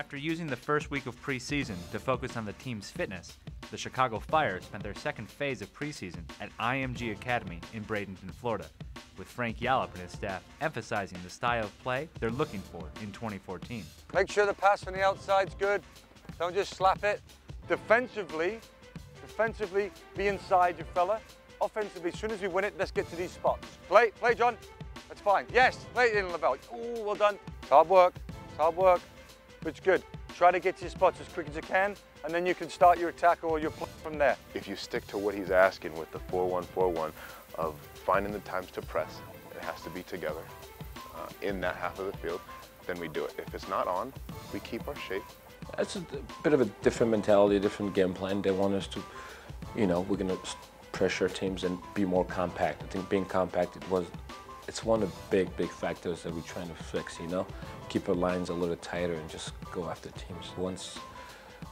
After using the first week of preseason to focus on the team's fitness, the Chicago Fire spent their second phase of preseason at IMG Academy in Bradenton, Florida, with Frank Yallop and his staff emphasizing the style of play they're looking for in 2014. Make sure the pass on the outside's good. Don't just slap it. Defensively, be inside your fella. Offensively, as soon as we win it, let's get to these spots. Play, John. That's fine. Yes, play it in, Lavelle. Oh, well done. It's hard work, but it's good. Try to get to your spots as quick as you can, and then you can start your attack or your play from there. If you stick to what he's asking with the 4-1-4-1 of finding the times to press, it has to be together in that half of the field, then we do it. If it's not on, we keep our shape. It's a bit of a different mentality, a different game plan. They want us to, we're going to pressure teams and be more compact. I think being compact, it's one of the big factors that we're trying to fix, Keep our lines a little tighter and just go after teams. Once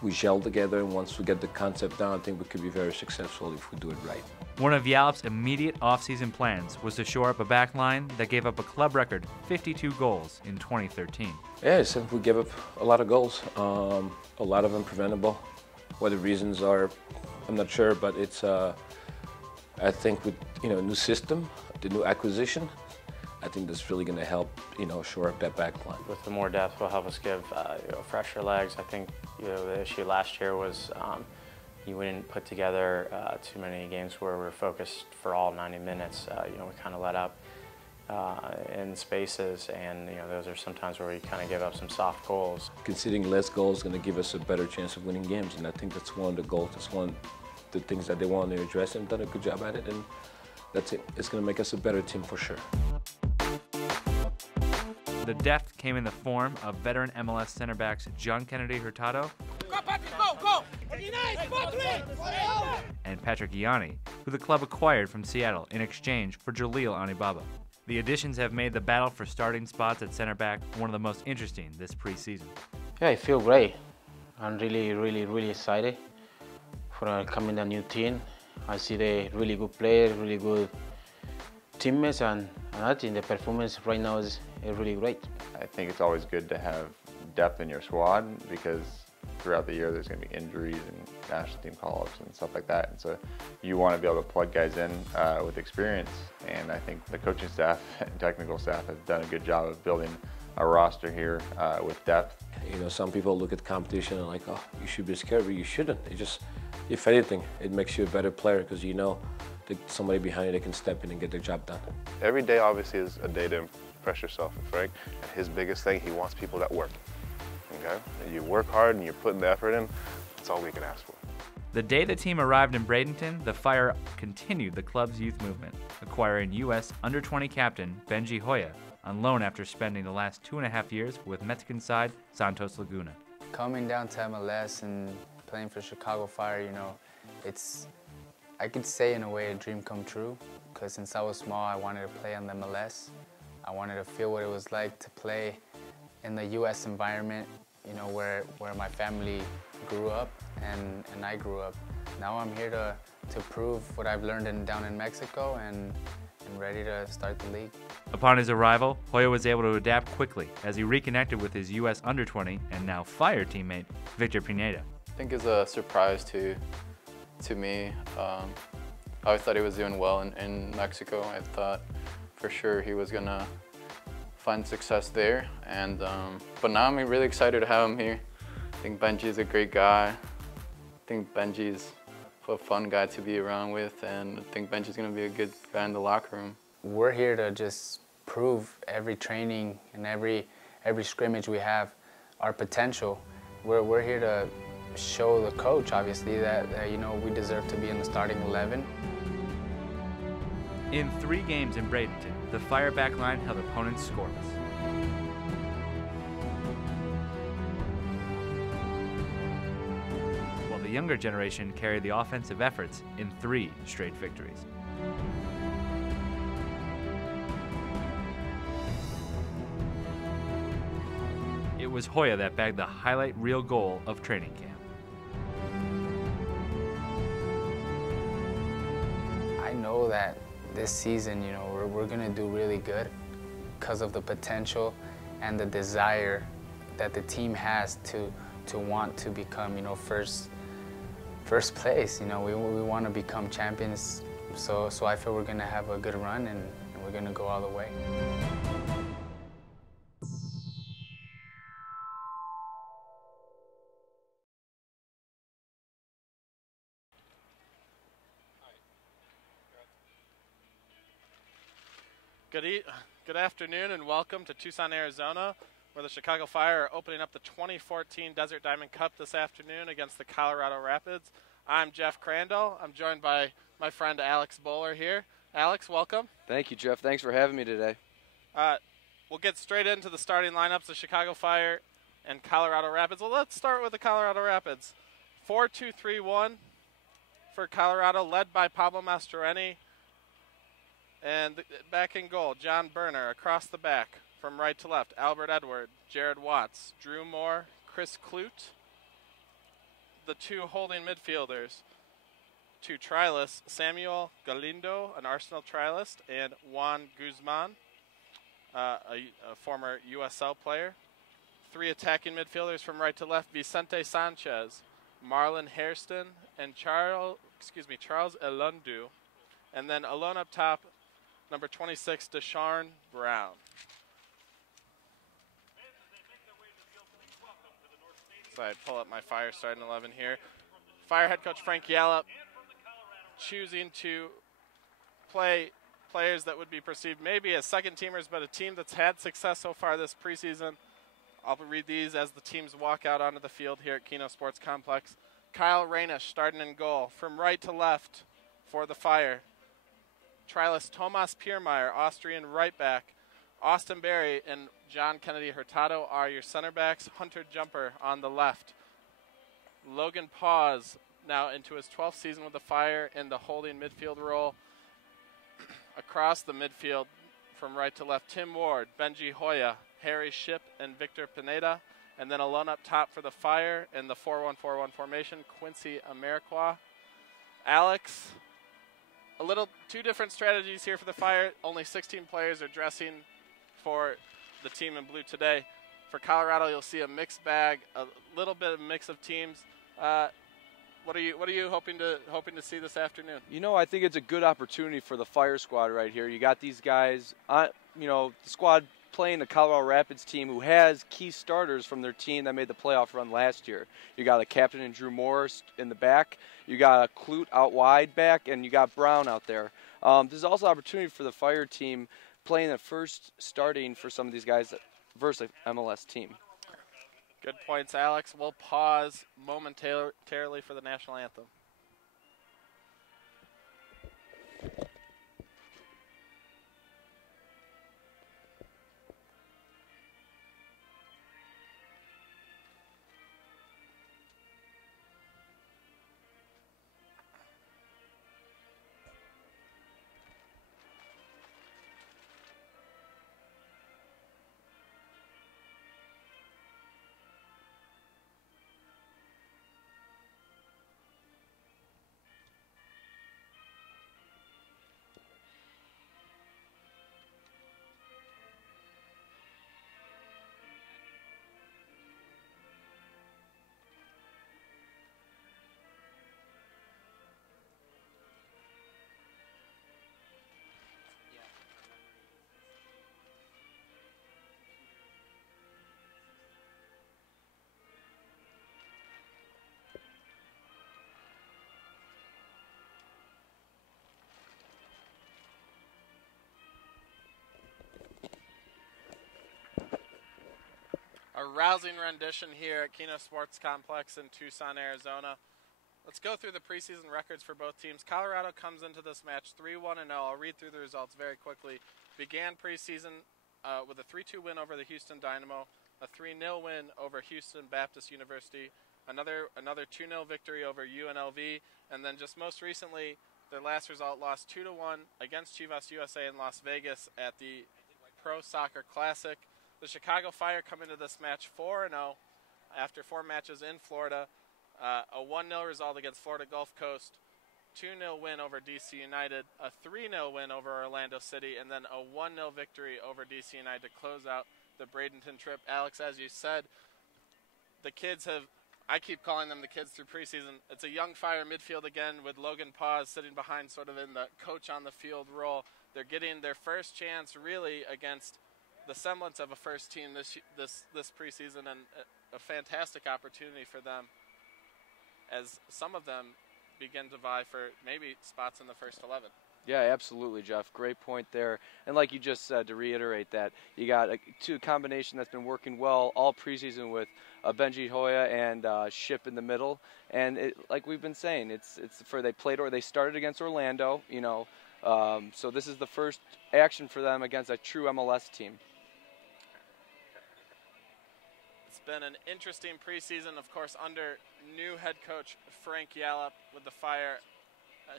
we gel together and once we get the concept down, I think we could be very successful if we do it right. One of Yallop's immediate offseason plans was to shore up a back line that gave up a club record 52 goals in 2013. Yeah, since we gave up a lot of goals, a lot of them preventable. What the reasons are, I'm not sure, but it's, I think with, a new system, the new acquisition, I think that's really going to help, shore up that back line. With the more depth, will help us give fresher legs. I think the issue last year was we didn't put together too many games where we were focused for all 90 minutes. We kind of let up in spaces, and those are sometimes where we kind of give up some soft goals. Conceding less goals is going to give us a better chance of winning games, and I think that's one of the goals. That's one of the things that they want to address, and done a good job at it, and that's it. It's going to make us a better team for sure. The depth came in the form of veteran MLS center backs John Kennedy Hurtado and Patrick Ianni, who the club acquired from Seattle in exchange for Jalil Anibaba. The additions have made the battle for starting spots at center back one of the most interesting this preseason. Yeah, I feel great. I'm really excited for coming to a new team. I see the really good players, really good teammates, and I think the performance right now is really great. I think it's always good to have depth in your squad because throughout the year there's going to be injuries and national team call-ups and stuff like that. And so you want to be able to plug guys in with experience. And I think the coaching staff and technical staff have done a good job of building a roster here with depth. Some people look at competition and like, oh, you should be scared, but you shouldn't. It just, if anything, it makes you a better player because that somebody behind you that can step in and get their job done. Every day obviously is a day to impress yourself. And Frank, his biggest thing, he wants people that work. Okay? You work hard and you're putting the effort in, that's all we can ask for. The day the team arrived in Bradenton, the Fire continued the club's youth movement, acquiring U.S. under-20 captain Benji Hoya on loan after spending the last 2.5 years with Mexican side Santos Laguna. Coming down to MLS and playing for Chicago Fire, I could say in a way a dream come true, because since I was small I wanted to play on the MLS. I wanted to feel what it was like to play in the U.S. environment, where my family grew up and I grew up. Now I'm here to prove what I've learned down in Mexico and ready to start the league. Upon his arrival, Hoya was able to adapt quickly as he reconnected with his U.S. under-20 and now Fire teammate Victor Pineda. I think it's a surprise to me. I always thought he was doing well in Mexico. I thought for sure he was gonna find success there, and but now I'm really excited to have him here. I think Benji's a great guy. I think Benji's a fun guy to be around with, and I think Benji's gonna be a good guy in the locker room. We're here to just prove every training and every scrimmage we have our potential. We're here to show the coach, obviously, that we deserve to be in the starting 11. In 3 games in Bradenton, the Fire back line held opponents scoreless. While the younger generation carried the offensive efforts in 3 straight victories. It was Hoya that bagged the highlight reel goal of training camp. I know that this season, we're going to do really good because of the potential and the desire that the team has to want to become, you know, first place. You know, we want to become champions. So I feel we're gonna have a good run and we're gonna go all the way. Good afternoon and welcome to Tucson, Arizona, where the Chicago Fire are opening up the 2014 Desert Diamond Cup this afternoon against the Colorado Rapids. I'm Jeff Crandall. I'm joined by my friend Alex Bowler here. Alex, welcome. Thank you, Jeff. Thanks for having me today. We'll get straight into the starting lineups, the Chicago Fire and Colorado Rapids. Well, let's start with the Colorado Rapids. 4-2-3-1 for Colorado, led by Pablo Mastroeni. And back in goal, John Berner. Across the back, from right to left, Albert Edward, Jared Watts, Drew Moore, Chris Clute. The two holding midfielders, two trialists, Samuel Galindo, an Arsenal trialist, and Juan Guzman, a former USL player. Three attacking midfielders from right to left, Vicente Sanchez, Marlon Hairston, and Charles Elundu. And then alone up top, number 26, Deshaun Brown. So I pull up my Fire starting 11 here. Fire head coach Frank Yallop choosing to play players that would be perceived maybe as second teamers, but a team that's had success so far this preseason. I'll read these as the teams walk out onto the field here at Keno Sports Complex. Kyle Rainish starting in goal. From right to left for the Fire, trialist Tomas Piermeyer, Austrian right back. Austin Berry and John Kennedy Hurtado are your center backs. Hunter Jumper on the left. Logan Paz now into his 12th season with the Fire in the holding midfield role. Across the midfield from right to left, Tim Ward, Benji Hoya, Harry Shipp, and Victor Pineda. And then alone up top for the Fire in the 4-1-4-1 formation, Quincy Amarikwa. Alex, two different strategies here for the Fire. Only 16 players are dressing for the team in blue today. For Colorado, you'll see a mixed bag, a little bit of mix of teams. What are you hoping to see this afternoon? You know, I think it's a good opportunity for the Fire squad right here. You got these guys, the squad playing the Colorado Rapids team who has key starters from their team that made the playoff run last year. You got a captain in Drew Morris in the back. You got a Clute out wide back, and you got Brown out there. There's also opportunity for the Fire team playing the first starting for some of these guys versus an MLS team. Good points, Alex. We'll pause momentarily for the national anthem. A rousing rendition here at Keno Sports Complex in Tucson, Arizona. Let's go through the preseason records for both teams. Colorado comes into this match 3-1-0. I'll read through the results very quickly. Began preseason with a 3-2 win over the Houston Dynamo, a 3-0 win over Houston Baptist University, another 2-0 victory over UNLV, and then just most recently, their last result lost 2-1 against Chivas USA in Las Vegas at the Pro Soccer Classic. The Chicago Fire come into this match 4-0 after 4 matches in Florida. A 1-0 result against Florida Gulf Coast, 2-0 win over DC United, a 3-0 win over Orlando City, and then a 1-0 victory over DC United to close out the Bradenton trip. Alex, as you said, the kids have, I keep calling them the kids through preseason. It's a young Fire midfield again with Logan Paz sitting behind sort of in the coach on the field role. They're getting their first chance really against the semblance of a first team this preseason, and a fantastic opportunity for them as some of them begin to vie for maybe spots in the first 11. Yeah, absolutely, Jeff. Great point there. And like you just said, to reiterate that, you got a combination that's been working well all preseason with Benji Hoya and Ship in the middle. And like we've been saying, it's for they started against Orlando, you know, so this is the first action for them against a true MLS team. It's been an interesting preseason, of course, under new head coach Frank Yallop with the Fire.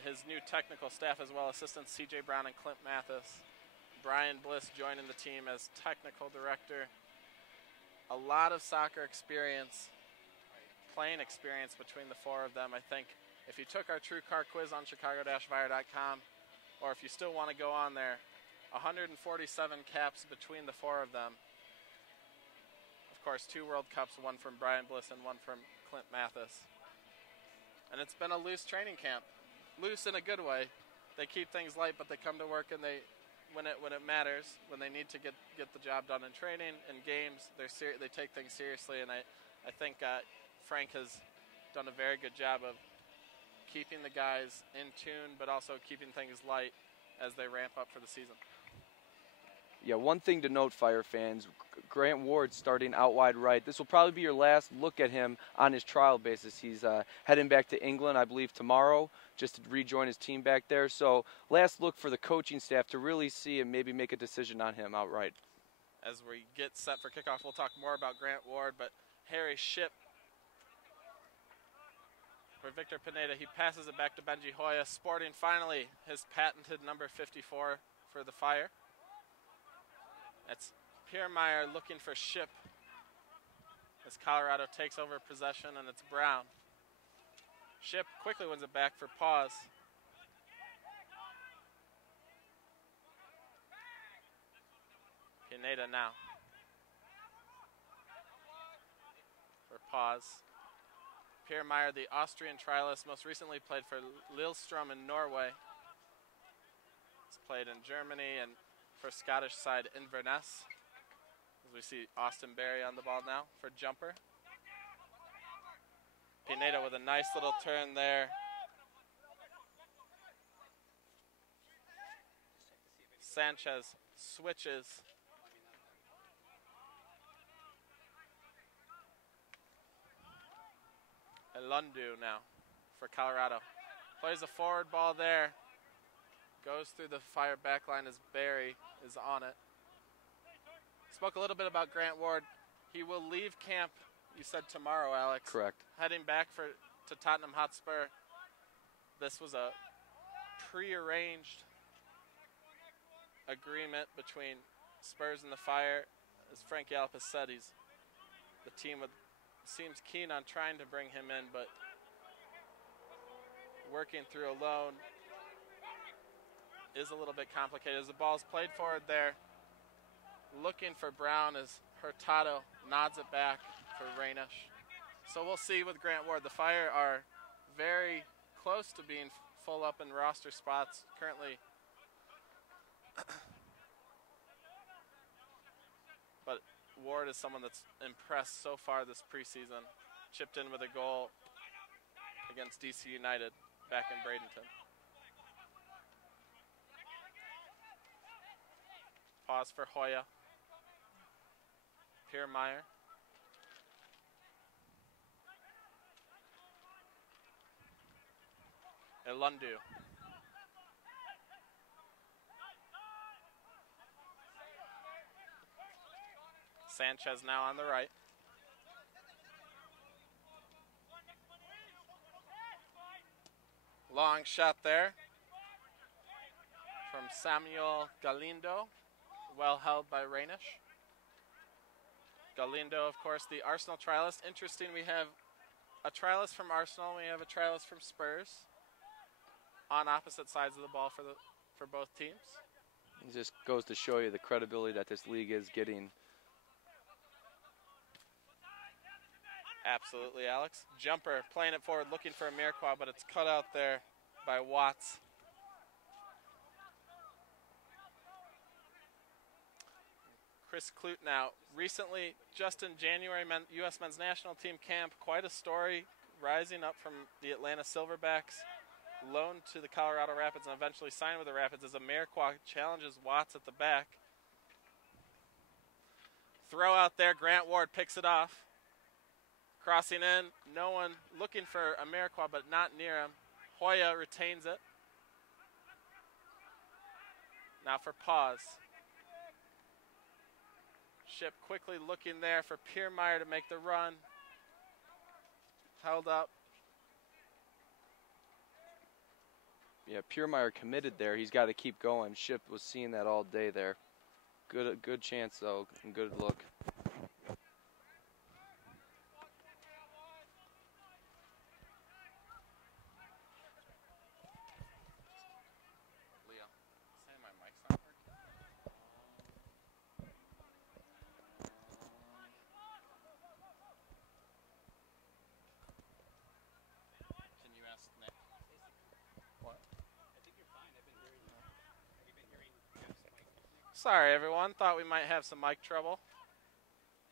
His new technical staff as well, assistants C.J. Brown and Clint Mathis. Brian Bliss joining the team as technical director. A lot of soccer experience, playing experience between the four of them. I think if you took our True Car quiz on chicago-fire.com, or if you still want to go on there, 147 caps between the four of them. Of course, 2 World Cups, one from Brian Bliss and one from Clint Mathis. And it's been a loose training camp. Loose in a good way. They keep things light, but they come to work and they, when it matters, when they need to get the job done in training and games, they take things seriously. And I think Frank has done a very good job of keeping the guys in tune, but also keeping things light as they ramp up for the season. Yeah, one thing to note, Fire fans, Grant Ward starting out wide right. This will probably be your last look at him on his trial basis. He's heading back to England, I believe, tomorrow, just to rejoin his team back there. So last look for the coaching staff to really see and maybe make a decision on him outright. As we get set for kickoff, we'll talk more about Grant Ward, but Harry Ship for Victor Pineda. He passes it back to Benji Hoya, sporting finally his patented number 54 for the Fire. That's Piermeyer looking for Ship as Colorado takes over possession, and it's Brown. Ship quickly wins it back for Pause. Pineda now for Pause. Piermeyer, the Austrian trialist, most recently played for Lillestrøm in Norway. He's played in Germany and for Scottish side Inverness. As we see Austin Berry on the ball now for Jumper. Pineda with a nice little turn there. Sanchez switches. Elundu now for Colorado. Plays a forward ball there. Goes through the Fire backline as Barry is on it. Spoke a little bit about Grant Ward. He will leave camp, you said tomorrow, Alex. Correct. Heading back to Tottenham Hotspur. This was a pre-arranged agreement between Spurs and the Fire. As Frank Yallop has said, the team seems keen on trying to bring him in, but working through a loan is a little bit complicated. As the ball's played forward there, looking for Brown as Hurtado nods it back for Rainish. So we'll see with Grant Ward. The Fire are very close to being full up in roster spots currently. But Ward is someone that's impressed so far this preseason. Chipped in with a goal against DC United back in Bradenton. Pause for Hoya. Piermeyer. Elundu. Sanchez now on the right. Long shot there from Samuel Galindo. Well held by Rainish. Galindo, of course, the Arsenal trialist. Interesting, we have a trialist from Arsenal. We have a trialist from Spurs. on opposite sides of the ball for both teams. It just goes to show you the credibility that this league is getting. Absolutely, Alex. Jumper playing it forward, looking for Amirkwa, but it's cut out there by Watts. Chris Clute now. Recently, just in January, U.S. men's national team camp, quite a story, rising up from the Atlanta Silverbacks, loaned to the Colorado Rapids, and eventually signed with the Rapids as Amirkwa challenges Watts at the back. Throw out there, Grant Ward picks it off. Crossing in, no one looking for Amirkwa, but not near him. Hoya retains it. Now for pause. Ship quickly looking there for Piermeyer to make the run. Held up. Yeah, Piermeyer committed there. He's got to keep going. Ship was seeing that all day there. Good chance, though, and good look. Sorry, everyone. Thought we might have some mic trouble.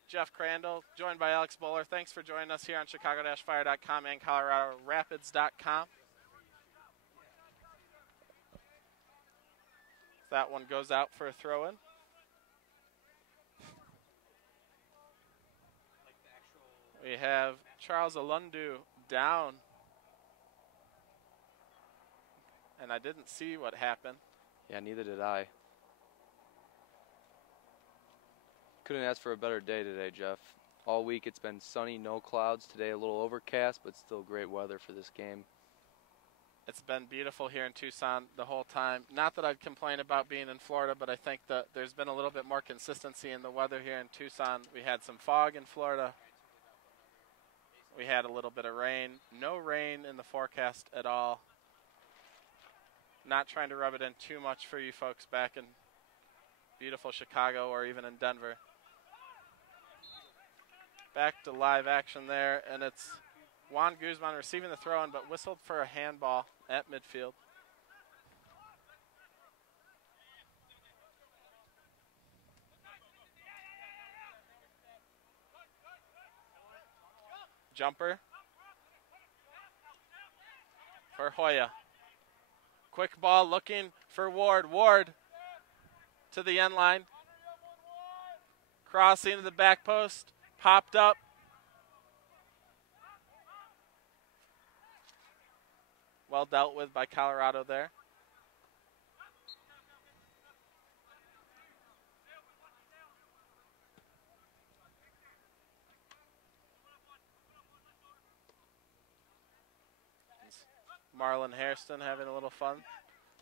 Jeff Crandall, joined by Alex Bowler. Thanks for joining us here on Chicago-Fire.com and ColoradoRapids.com. That one goes out for a throw-in. We have Charles Alundu down. And I didn't see what happened. Yeah, neither did I. Couldn't ask for a better day today, Jeff. All week it's been sunny, no clouds. Today a little overcast, but still great weather for this game. It's been beautiful here in Tucson the whole time. Not that I'd complain about being in Florida, but I think that there's been a little bit more consistency in the weather here in Tucson. We had some fog in Florida. We had a little bit of rain. No rain in the forecast at all. Not trying to rub it in too much for you folks back in beautiful Chicago or even in Denver. Back to live action there, and it's Juan Guzman receiving the throw-in, but whistled for a handball at midfield. Jumper for Hoya. Quick ball looking for Ward. Ward to the end line. Crossing to the back post. Popped up. Well dealt with by Colorado there. Marlon Hairston having a little fun.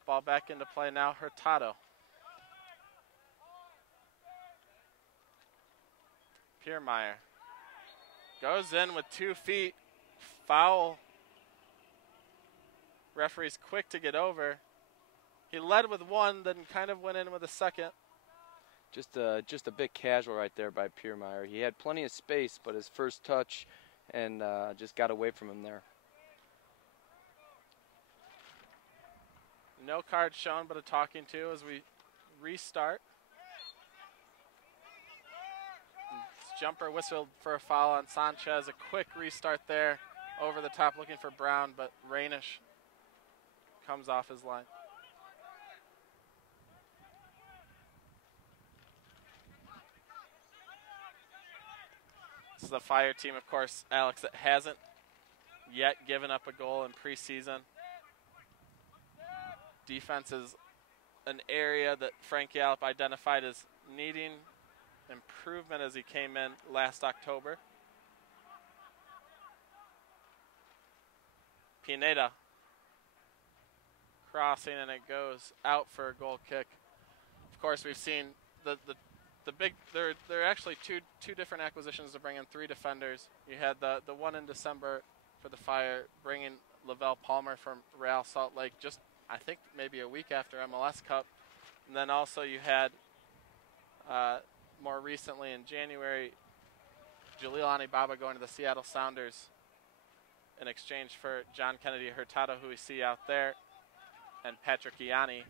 Ball back into play now. Hurtado. Piermeyer goes in with 2 feet. Foul. Referee's quick to get over. He led with 1, then kind of went in with a second. Just a bit casual right there by Piermeyer. He had plenty of space, but his first touch and just got away from him there. No card shown, but a talking to as we restart. Jumper whistled for a foul on Sanchez. A quick restart there, over the top looking for Brown, but Rainish comes off his line. This is the Fire team, of course, Alex, that hasn't yet given up a goal in preseason. Defense is an area that Frank Yallop identified as needing improvement as he came in last October. Pineda crossing, and it goes out for a goal kick. Of course, we've seen the big. There are actually two different acquisitions to bring in 3 defenders. You had the one in December for the Fire, bringing Lavelle Palmer from Real Salt Lake just, I think, maybe a week after MLS Cup. And then also you had, more recently in January, Juliani Baba going to the Seattle Sounders in exchange for John Kennedy Hurtado, who we see out there, and Patrick Ianni.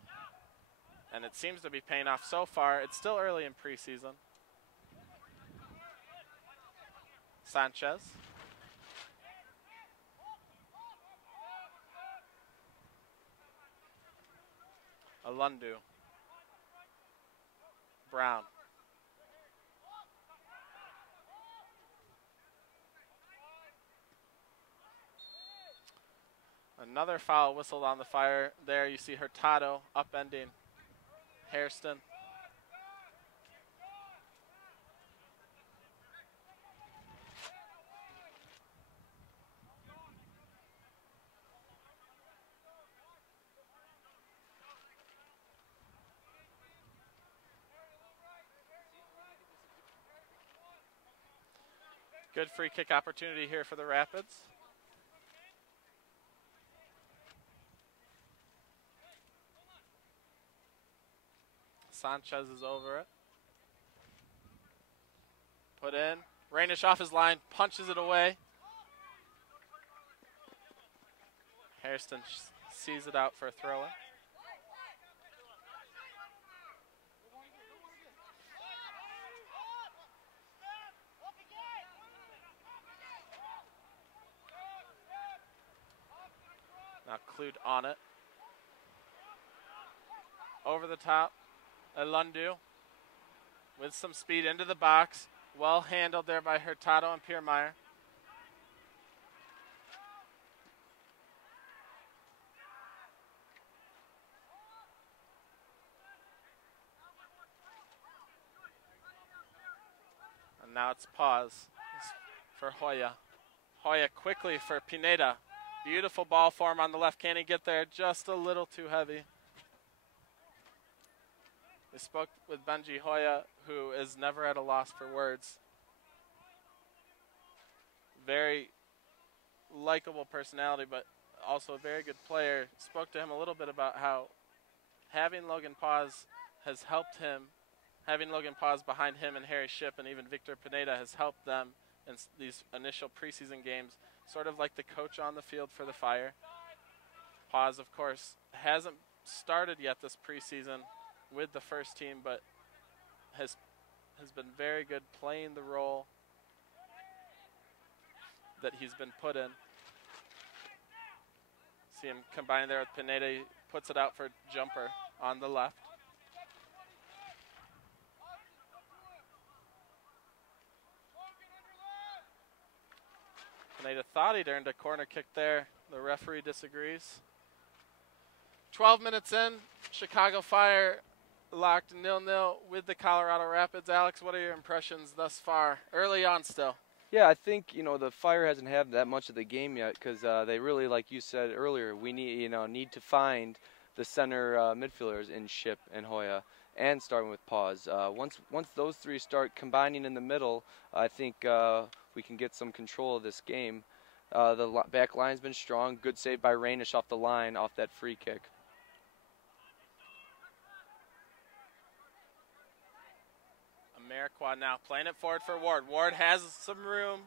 And it seems to be paying off so far. It's still early in preseason. Sanchez. Alundu. Brown. Another foul whistled on the Fire. There you see Hurtado upending Hairston. Good free kick opportunity here for the Rapids. Sanchez is over it. Put in. Rainish off his line, punches it away. Hairston sees it out for a throw-in. Now Clute on it. Over the top. Alundu with some speed into the box. Well handled there by Hurtado and Piermeyer. And now it's pause for Hoya. Hoya quickly for Pineda. Beautiful ball form on the left. Can he get there? Just a little too heavy. We spoke with Benji Hoya, who is never at a loss for words. Very likable personality, but also a very good player. Spoke to him a little bit about how having Logan Paz has helped him. Having Logan Paz behind him and Harry Shipp and even Victor Pineda has helped them in these initial preseason games. Sort of like the coach on the field for the Fire. Paz, of course, hasn't started yet this preseason with the first team, but has been very good playing the role that he's been put in. See him combining there with Pineda. He puts it out for Jumper on the left. Pineda thought he'd earned a corner kick there. The referee disagrees. 12 minutes in, Chicago Fire locked 0-0 with the Colorado Rapids. Alex, what are your impressions thus far? Early on still. Yeah, I think, the Fire hasn't had that much of the game yet because they really, like you said earlier, we need to find the center midfielders in Shipp and Hoya, and starting with Paz. Once those three start combining in the middle, I think we can get some control of this game. The back line's been strong. Good save by Rainish off the line, off that free kick. Amarikwa now playing it forward for Ward. Ward has some room.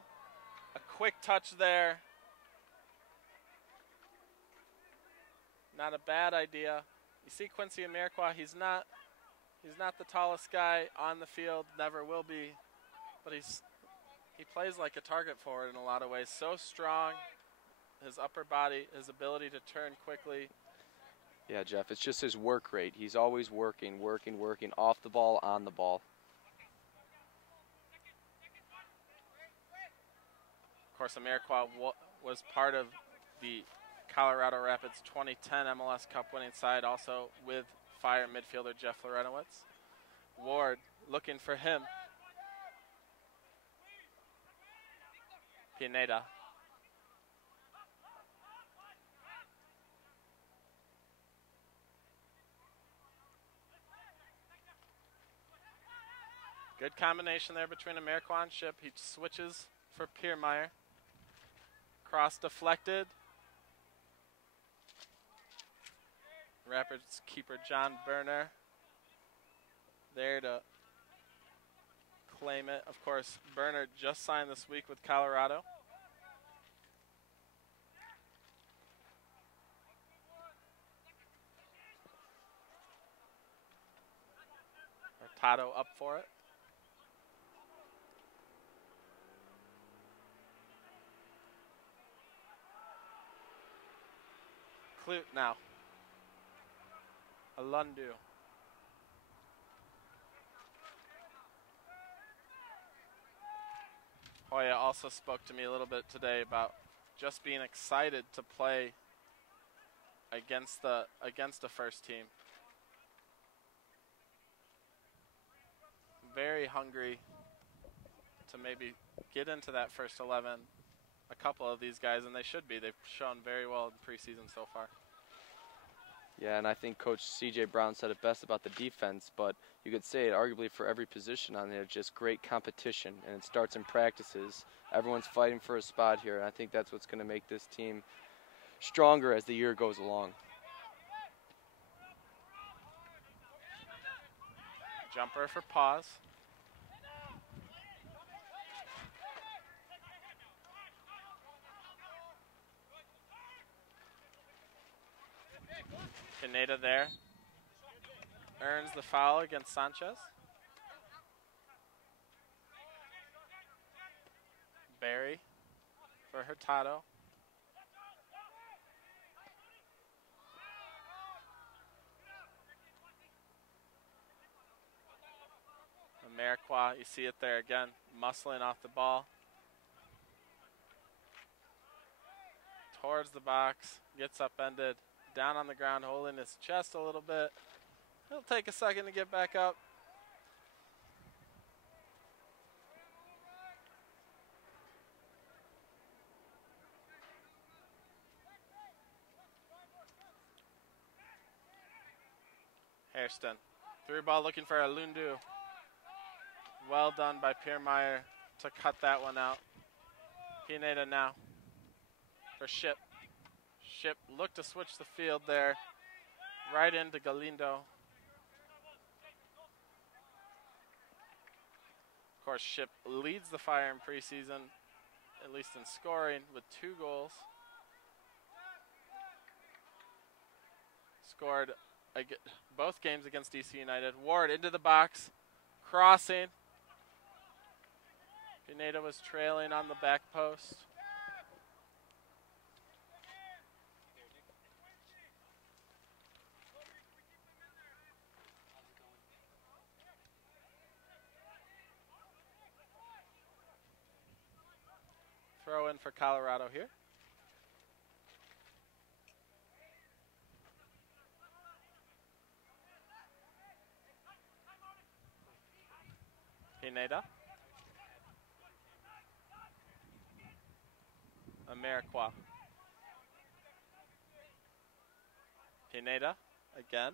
A quick touch there. Not a bad idea. You see Quincy Amarikwa, he's not the tallest guy on the field, never will be, but he plays like a target forward in a lot of ways. So strong, his upper body, his ability to turn quickly. Yeah, Jeff, it's just his work rate. He's always working, off the ball, on the ball. Of course, Amarikwa was part of the Colorado Rapids 2010 MLS Cup winning side, also with Fire midfielder Jeff Lorenowitz. Ward looking for him. Pineda. Good combination there between Amarikwa and Shipp. He switches for Piermeyer. Cross deflected. Rapids keeper John Berner there to claim it. Of course, Berner just signed this week with Colorado. Hurtado up for it. Clute now. Alundu. Hoya also spoke to me a little bit today about just being excited to play against the first team. Very hungry to maybe get into that first 11. A couple of these guys, and they should be. They've shown very well in preseason so far. Yeah, and I think Coach C.J. Brown said it best about the defense, but you could say it arguably for every position on there, just great competition, and it starts in practices. Everyone's fighting for a spot here, and I think that's what's going to make this team stronger as the year goes along. Jumper for pause. Pineda there. Earns the foul against Sanchez. Barry for Hurtado. Amarikwa, you see it there again, muscling off the ball. Towards the box, gets upended. Down on the ground, holding his chest a little bit. He'll take a second to get back up. Hairston, through ball looking for Alundu. Well done by Piermeyer to cut that one out. Pineda now for Ship. Ship looked to switch the field there, right into Galindo. Of course, Ship leads the Fire in preseason, at least in scoring, with 2 goals. Scored both games against DC United. Ward into the box, crossing. Pineda was trailing on the back post. Throw in for Colorado here. Pineda. Amarikwa. Pineda again.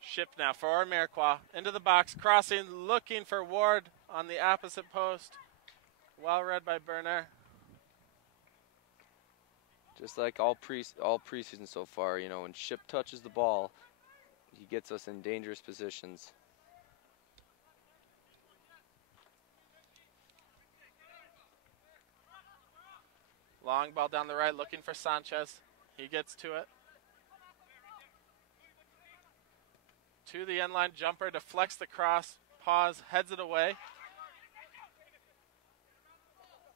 Ship now for Amarikwa. Into the box, crossing, looking for Ward on the opposite post. Well read by Berner. Just like all preseason so far, you know, when Ship touches the ball, he gets us in dangerous positions. Long ball down the right, looking for Sanchez. He gets to it. To the end line, jumper deflects the cross, pause, heads it away.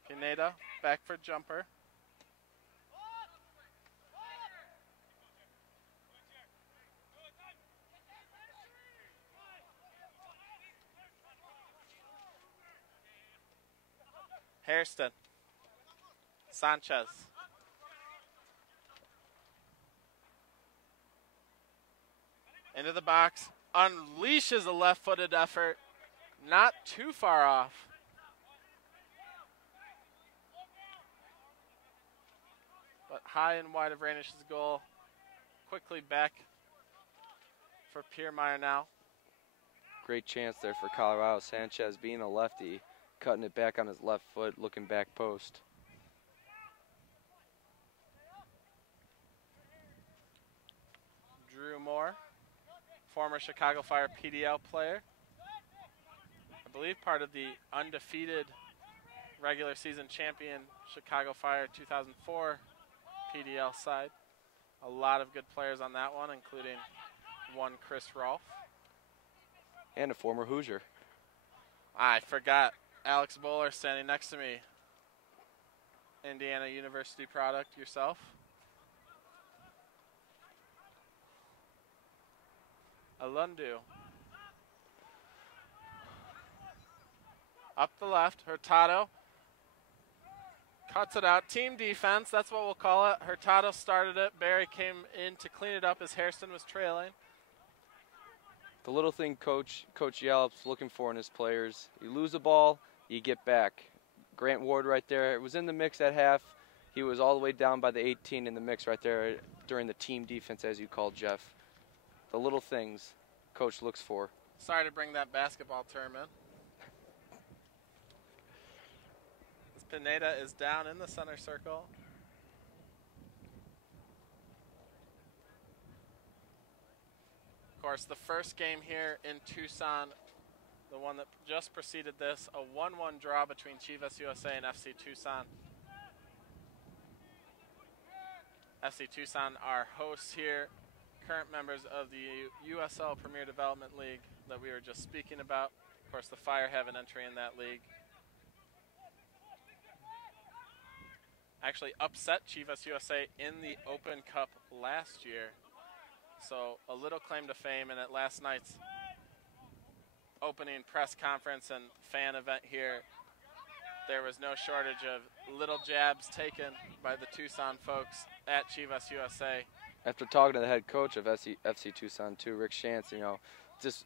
Pineda back for jumper. Hairston. Sanchez. Into the box, unleashes a left-footed effort, not too far off. But high and wide of Rainish's goal. Quickly back for Piermeyer now. Great chance there for Colorado. Sanchez being a lefty cutting it back on his left foot, looking back post. Drew Moore, former Chicago Fire PDL player. I believe part of the undefeated regular season champion Chicago Fire 2004 PDL side. A lot of good players on that one, including one Chris Rolfe. And a former Hoosier. I forgot Alex Bowler standing next to me. Indiana University product yourself. Alundu. Up the left, Hurtado. Cuts it out. Team defense, that's what we'll call it. Hurtado started it. Barry came in to clean it up as Hairston was trailing. The little thing Coach Yallop's looking for in his players, you lose the ball, you get back. Grant Ward right there was in the mix at half. He was all the way down by the 18 in the mix right there during the team defense, as you called, Jeff. The little things Coach looks for. Sorry to bring that basketball term in. Pineda is down in the center circle. Of course, the first game here in Tucson, the one that just preceded this, a 1-1 draw between Chivas USA and FC Tucson. FC Tucson are hosts here, current members of the USL Premier Development League that we were just speaking about. Of course, the Fire have an entry in that league. Actually upset Chivas USA in the Open Cup last year. So a little claim to fame, and at last night's opening press conference and fan event here, there was no shortage of little jabs taken by the Tucson folks at Chivas USA. After talking to the head coach of FC Tucson too, Rick Shantz, just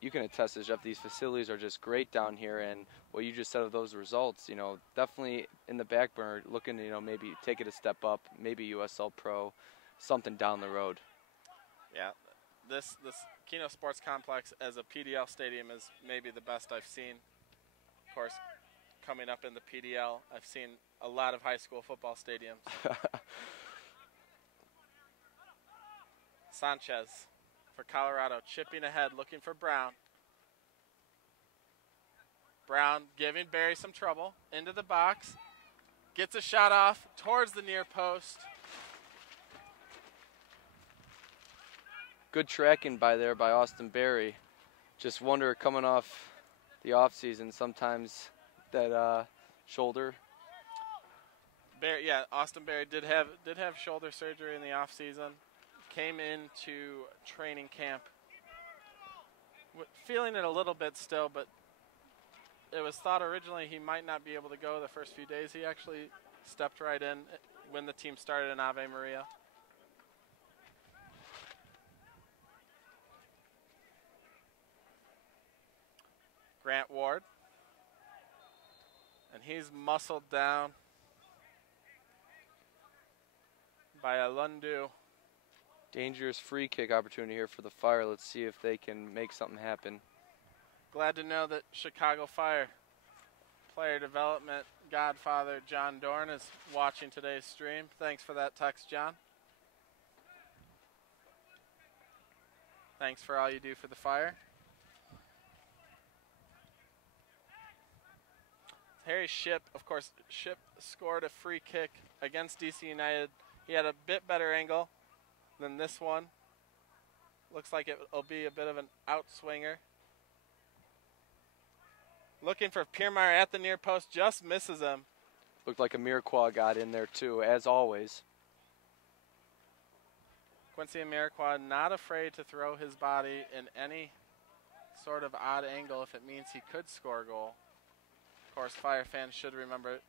you can attest to, Jeff, these facilities are just great down here, and what you just said of those results, definitely in the back burner, looking to, maybe take it a step up, maybe USL Pro, something down the road. Yeah, this Keno Sports Complex as a PDL stadium is maybe the best I've seen. Of course, coming up in the PDL, I've seen a lot of high school football stadiums. Sanchez for Colorado, chipping ahead, looking for Brown. Brown giving Barry some trouble, into the box, gets a shot off towards the near post. Good tracking by Austin Barry. Just wonder, coming off the offseason, sometimes that shoulder. Barry, yeah, Austin Barry did have shoulder surgery in the offseason. Came into training camp feeling it a little bit still, but it was thought originally he might not be able to go the first few days. He actually stepped right in when the team started in Ave Maria. Grant Ward. And he's muscled down by Alundu. Dangerous free kick opportunity here for the Fire. Let's see if they can make something happen. Glad to know that Chicago Fire player development godfather John Dorn is watching today's stream. Thanks for that text, John. Thanks for all you do for the Fire. Harry Shipp, of course, Shipp scored a free kick against DC United. He had a bit better angle than this one. Looks like it'll be a bit of an outswinger. Looking for Piermeyer at the near post, just misses him. Looked like Amirquois got in there too, as always. Quincy Amirquois not afraid to throw his body in any sort of odd angle if it means he could score a goal. Of course, Fire fans should remember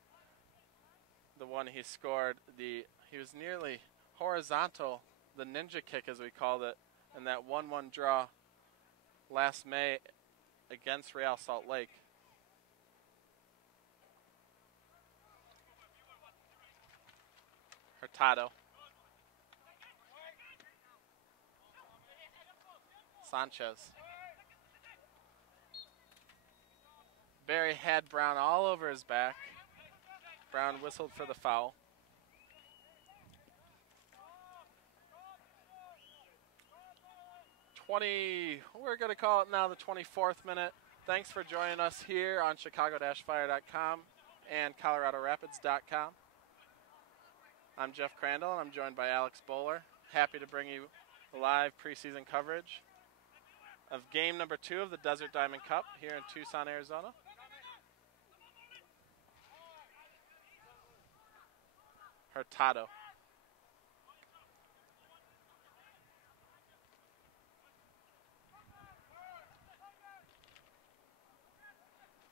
the one he scored. He was nearly horizontal, the ninja kick as we called it, in that 1-1 draw last May against Real Salt Lake. Hurtado. Sanchez. Barry had Brown all over his back. Brown whistled for the foul. We're going to call it now the 24th minute. Thanks for joining us here on Chicago-Fire.com and ColoradoRapids.com. I'm Jeff Crandall, and I'm joined by Alex Bowler. Happy to bring you live preseason coverage of game number 2 of the Desert Diamond Cup here in Tucson, Arizona. Hurtado.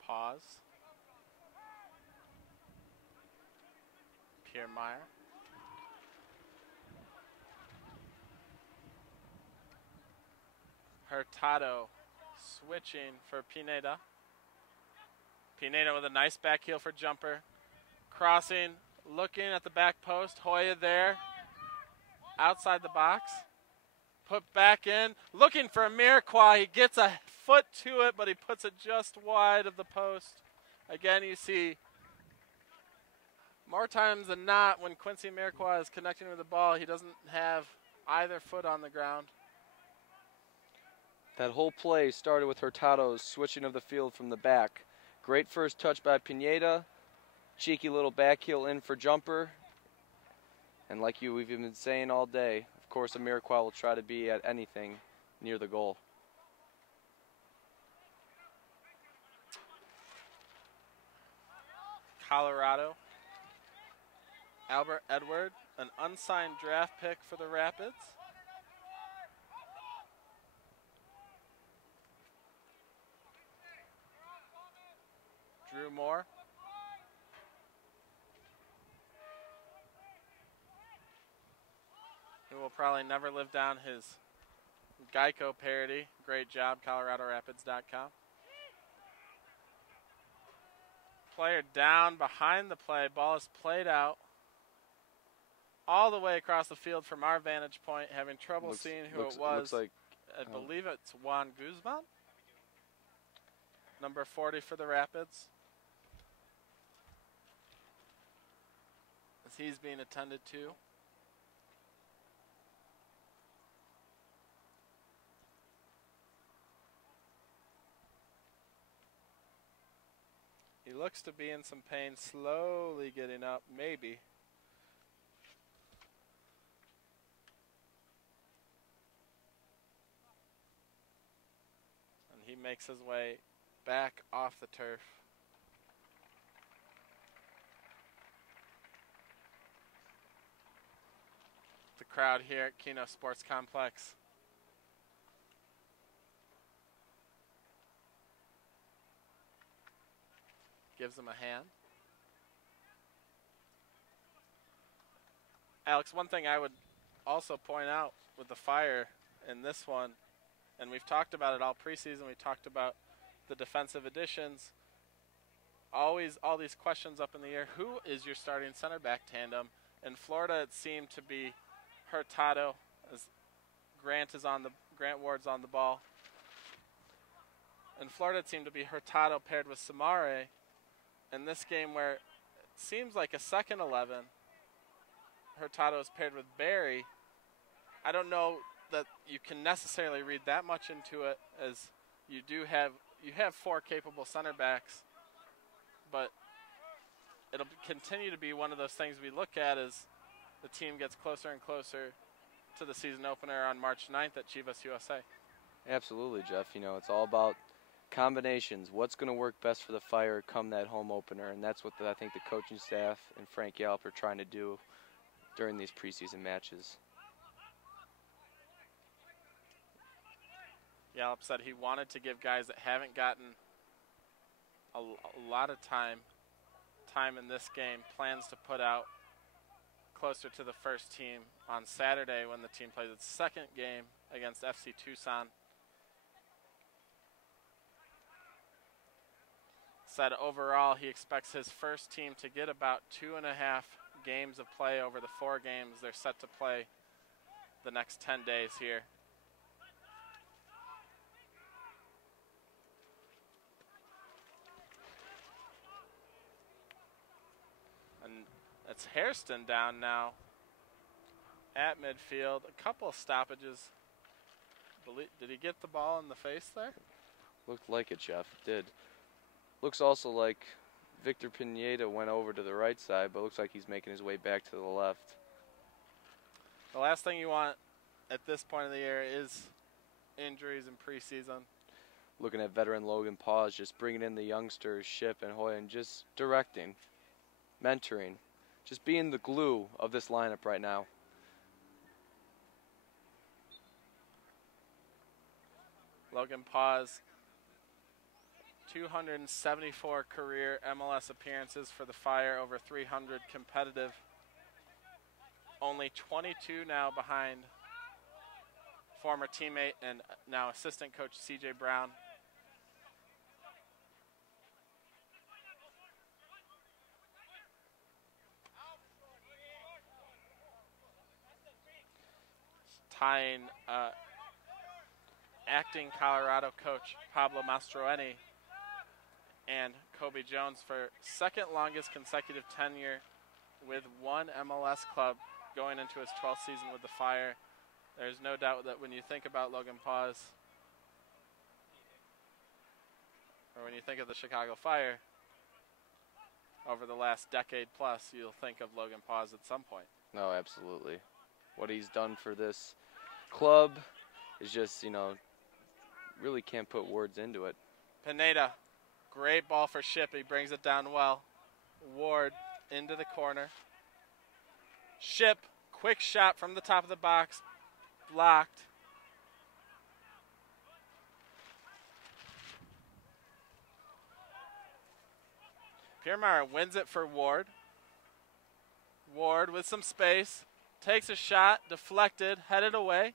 Pause. Pierre Meyer. Hurtado switching for Pineda. Pineda with a nice back heel for jumper. Crossing, looking at the back post. Hoya there. Outside the box. Put back in. Looking for Amirquai. He gets a foot to it, but he puts it just wide of the post. Again, you see more times than not when Quincy Amirquai is connecting with the ball, he doesn't have either foot on the ground. That whole play started with Hurtado's switching of the field from the back. Great first touch by Pineda. Cheeky little back heel in for jumper. And like we've been saying all day, of course, Amirquai will try to be at anything near the goal. Colorado. Albert Edward, an unsigned draft pick for the Rapids. Drew Moore. Who will probably never live down his Geico parody. Great job, ColoradoRapids.com. Player down behind the play. Ball is played out all the way across the field from our vantage point, having trouble seeing who it was. Looks like, I believe it's Juan Guzman. Number 40 for the Rapids. As he's being attended to. He looks to be in some pain, slowly getting up, maybe. And he makes his way back off the turf. The crowd here at Keno Sports Complex. Gives him a hand. Alex, one thing I would also point out with the Fire in this one, and we've talked about it all preseason, we talked about the defensive additions, always all these questions up in the air. Who is your starting center back tandem? In Florida, it seemed to be Hurtado, as Grant Ward's on the ball. In Florida, it seemed to be Hurtado paired with Samare. In this game where it seems like a second 11, Hurtado is paired with Barry. I don't know that you can necessarily read that much into it, as you have 4 capable center backs, but it'll continue to be one of those things we look at as the team gets closer and closer to the season opener on March 9th at Chivas USA. Absolutely, Jeff. You know, it's all about combinations. What's going to work best for the Fire come that home opener, and that's what I think the coaching staff and Frank Yallop are trying to do during these preseason matches. Yallop said he wanted to give guys that haven't gotten a lot of time in this game plans to put out closer to the first team on Saturday when the team plays its second game against FC Tucson. Said overall he expects his first team to get about 2.5 games of play over the 4 games they're set to play the next 10 days here. puts Hairston down now at midfield. A couple of stoppages. Did he get the ball in the face there? Looked like it, Jeff. Did. Looks also like Victor Pineda went over to the right side, but looks like he's making his way back to the left. The last thing you want at this point of the year is injuries in preseason. Looking at veteran Logan Paws, just bringing in the youngsters, Ship and Hoya, and just directing, mentoring, just being the glue of this lineup right now. Logan Paws, 274 career MLS appearances for the Fire, over 300 competitive. Only 22 now behind former teammate and now assistant coach C.J. Brown. Tying acting Colorado coach Pablo Mastroeni and Kobe Jones for second longest consecutive tenure with one MLS club going into his 12th season with the Fire. There's no doubt that when you think about Logan Paws, or when you think of the Chicago Fire, over the last decade plus, you'll think of Logan Paws at some point. No, absolutely. What he's done for this club is just, you know, really can't put words into it. Pineda, great ball for Ship. He brings it down well. Ward into the corner. Ship, quick shot from the top of the box, blocked. Piermeyer wins it for Ward. Ward with some space, takes a shot, deflected, headed away.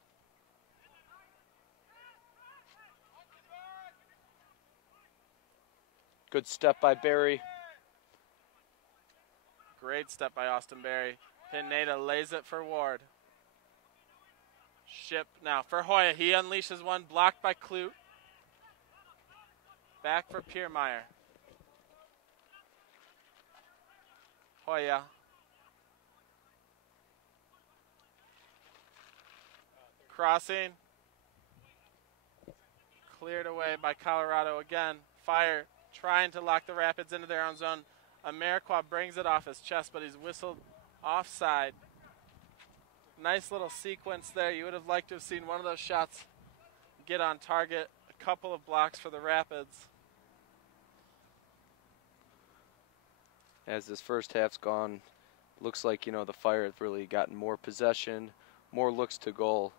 Good step by Barry. Great step by Austin Berry. Pineda lays it for Ward. Ship now for Hoya. He unleashes one, blocked by Clute. Back for Piermeyer. Hoya. Crossing. Cleared away by Colorado again. Fire trying to lock the Rapids into their own zone. Amarikwa brings it off his chest, but he's whistled offside. Nice little sequence there. You would have liked to have seen one of those shots get on target. A couple of blocks for the Rapids. As this first half's gone, looks like, you know, the Fire have really gotten more possession, more looks to goal.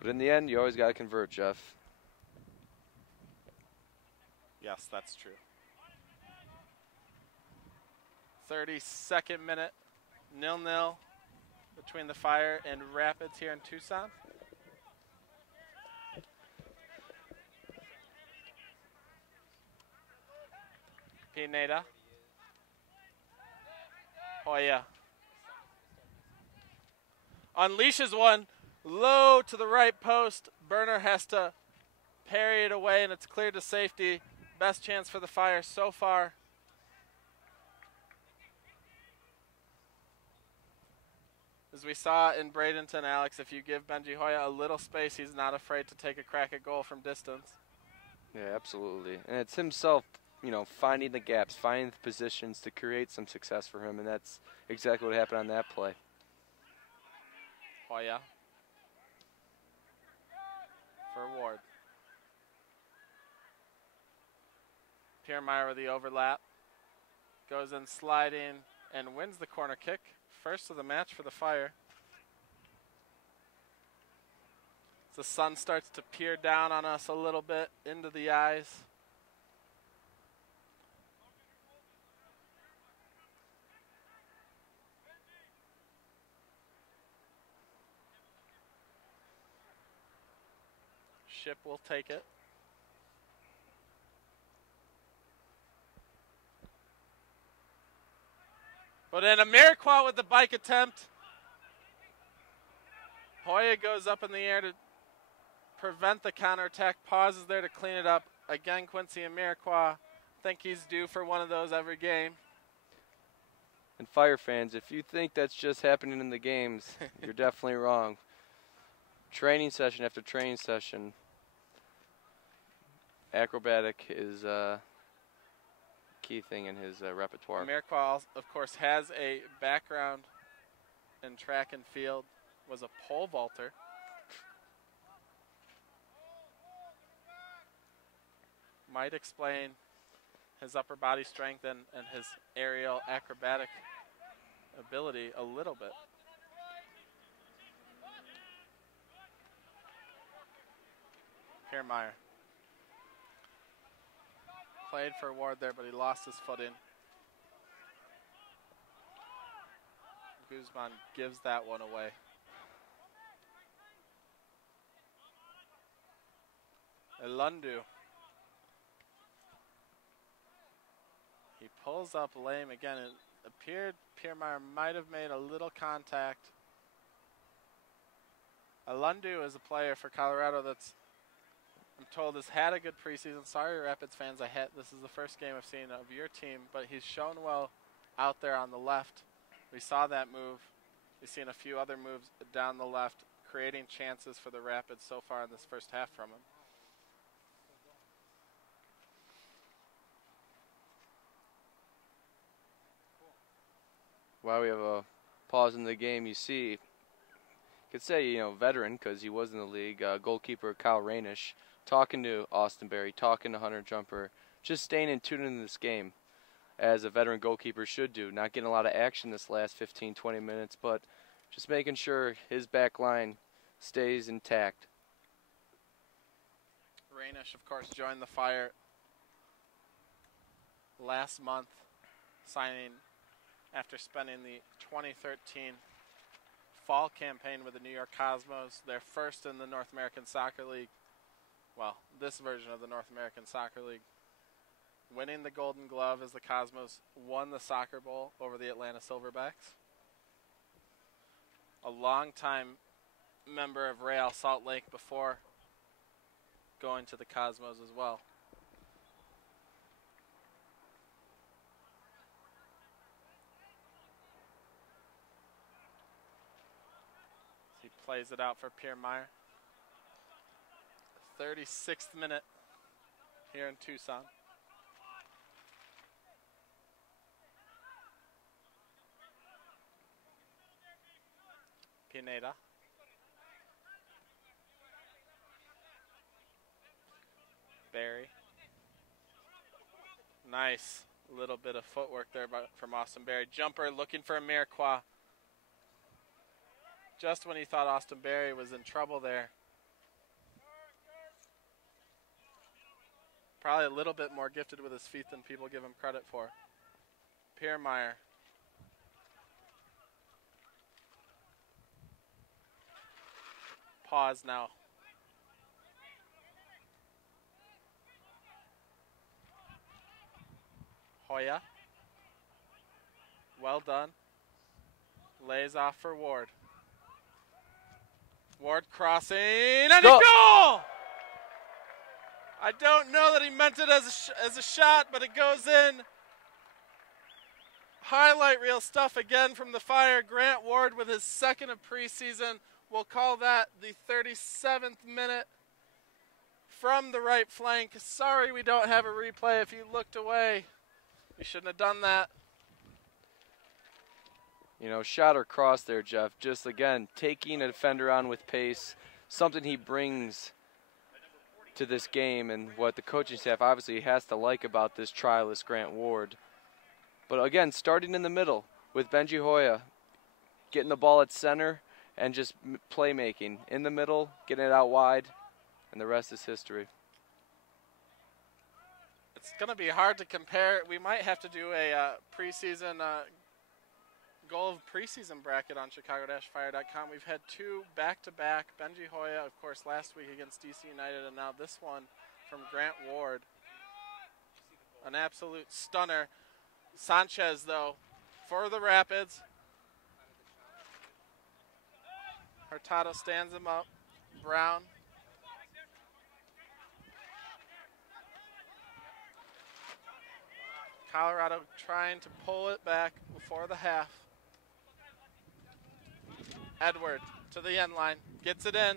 But in the end, you always got to convert, Jeff. Yes, that's true. 32nd minute, 0-0 between the Fire and Rapids here in Tucson. Pineda. Hoya. Unleashes one low to the right post. Burner has to parry it away, and it's cleared to safety. Best chance for the Fire so far. As we saw in Bradenton, Alex, if you give Benji Hoya a little space, he's not afraid to take a crack at goal from distance. Yeah, absolutely. And it's himself, you know, finding the gaps, finding the positions to create some success for him, and that's exactly what happened on that play. Hoya. For Ward. Piermeyer with the overlap. Goes in sliding and wins the corner kick. First of the match for the Fire. As the sun starts to peer down on us a little bit into the eyes. Ship will take it. But then Amarikwa with the bike attempt. Hoya goes up in the air to prevent the counterattack, pauses there to clean it up. Again, Quincy Amarikwa think he's due for one of those every game. And Fire fans, if you think that's just happening in the games, you're definitely wrong. Training session after training session, acrobatic is a key thing in his repertoire. Amirkwa, of course, has a background in track and field, was a pole vaulter. Might explain his upper body strength and his aerial acrobatic ability a little bit. Piermeyer played for Ward there, but he lost his footing. Guzman gives that one away. Elundu. He pulls up lame again. It appeared Piermeyer might have made a little contact. Elundu is a player for Colorado that's, I'm told, has had a good preseason. Sorry, Rapids fans, this is the first game I've seen of your team, but he's shown well out there on the left. We saw that move. We've seen a few other moves down the left, creating chances for the Rapids so far in this first half from him. While we have a pause in the game, you see, you could say, veteran, because he was in the league, goalkeeper Kyle Rainish, talking to Austin Berry, talking to Hunter Jumper, just staying in tune in this game, as a veteran goalkeeper should do. Not getting a lot of action this last 15, 20 minutes, but just making sure his back line stays intact. Rainish, of course, joined the Fire last month, signing after spending the 2013 fall campaign with the New York Cosmos, their first in the North American Soccer League. Well, this version of the North American Soccer League. Winning the Golden Glove as the Cosmos won the Soccer Bowl over the Atlanta Silverbacks. A longtime member of Real Salt Lake before going to the Cosmos as well. He plays it out for Piermeyer. 36th minute here in Tucson. Pineda. Barry. Nice little bit of footwork there from Austin Berry. Jumper looking for Amirkwa. Just when he thought Austin Berry was in trouble there. Probably a little bit more gifted with his feet than people give him credit for. Piermeyer. Pause now. Hoya. Well done. Lays off for Ward. Ward crossing, and Go. a goal! I don't know that he meant it as a shot, but it goes in. Highlight reel stuff again from the Fire. Grant Ward with his second of preseason. We'll call that the 37th minute from the right flank. Sorry we don't have a replay. If you looked away, you shouldn't have done that. Shot or cross there, Jeff. Just, again, taking a defender on with pace, something he brings to this game and what the coaching staff obviously has to like about this trialist Grant Ward. But, again, starting in the middle with Benji Hoya, getting the ball at center and just playmaking. In the middle, getting it out wide, and the rest is history. It's going to be hard to compare. We might have to do a preseason goal of preseason bracket on chicago-fire.com. We've had two back-to-back. Benji Hoya, of course, last week against DC United, and now this one from Grant Ward. An absolute stunner. Sanchez, though, for the Rapids. Hurtado stands him up. Brown. Colorado trying to pull it back before the half. Edward to the end line, gets it in,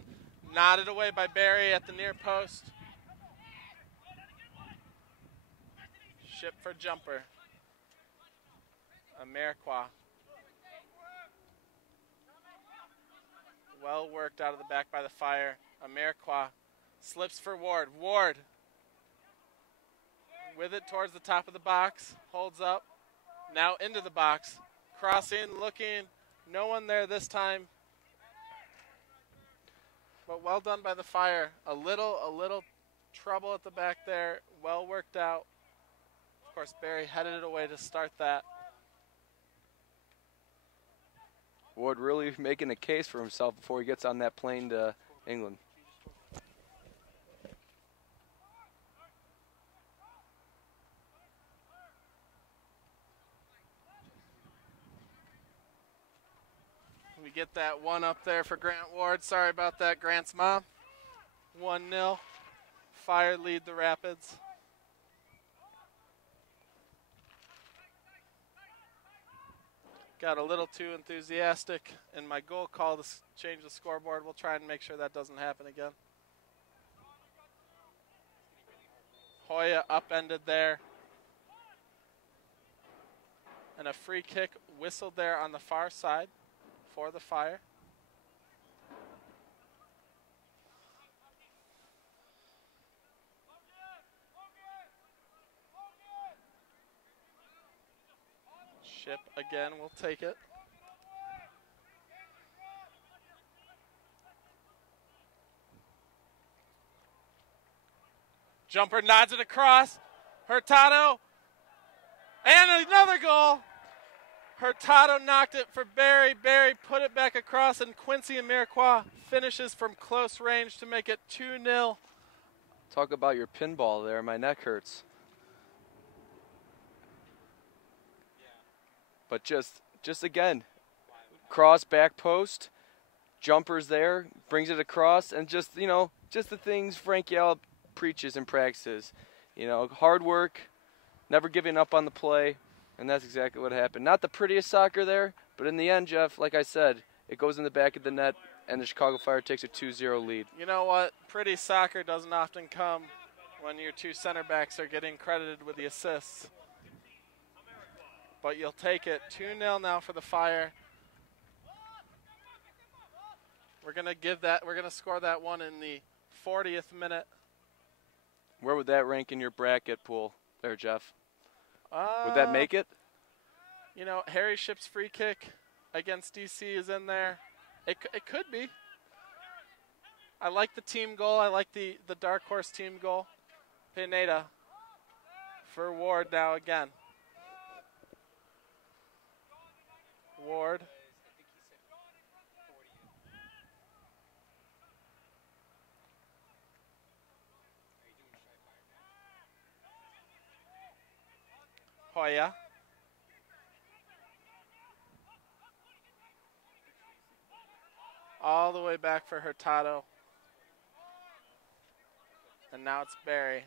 nodded away by Barry at the near post. Ship for jumper. Amarikwa. Well worked out of the back by the Fire. Amarikwa slips for Ward. Ward with it towards the top of the box. Holds up. Now into the box. Crossing, looking. No one there this time. But well done by the Fire. A little trouble at the back there. Well worked out. Of course, Barry headed it away to start that. Ward really making a case for himself before he gets on that plane to England. We get that one up there for Grant Ward. Sorry about that, Grant's mom. 1-0. Fire lead the Rapids. Got a little too enthusiastic in my goal call to change the scoreboard. We'll try and make sure that doesn't happen again. Hoya upended there. And a free kick whistled there on the far side for the Fire. Ship again will take it. Jumper nods it across. Hurtado. And another goal. Hurtado knocked it for Barry. Barry put it back across, and Quincy Amarikwa finishes from close range to make it 2-0. Talk about your pinball there. My neck hurts. But just again, cross back post, jumpers there, brings it across, and just the things Frank Yallop preaches and practices. Hard work, never giving up on the play, and that's exactly what happened. Not the prettiest soccer there, but in the end, Jeff, like I said, it goes in the back of the net, and the Chicago Fire takes a 2-0 lead. You know what? Pretty soccer doesn't often come when your two center backs are getting credited with the assists. But you'll take it. 2-0 now for the Fire. We're gonna score that one in the 40th minute. Where would that rank in your bracket pool there, Jeff? Would that make it? Harry Ship's free kick against DC is in there. It could be. I like the team goal. I like the dark horse team goal. Pineda for Ward now again. Ward. Hoya. All the way back for Hurtado. And now it's Barry.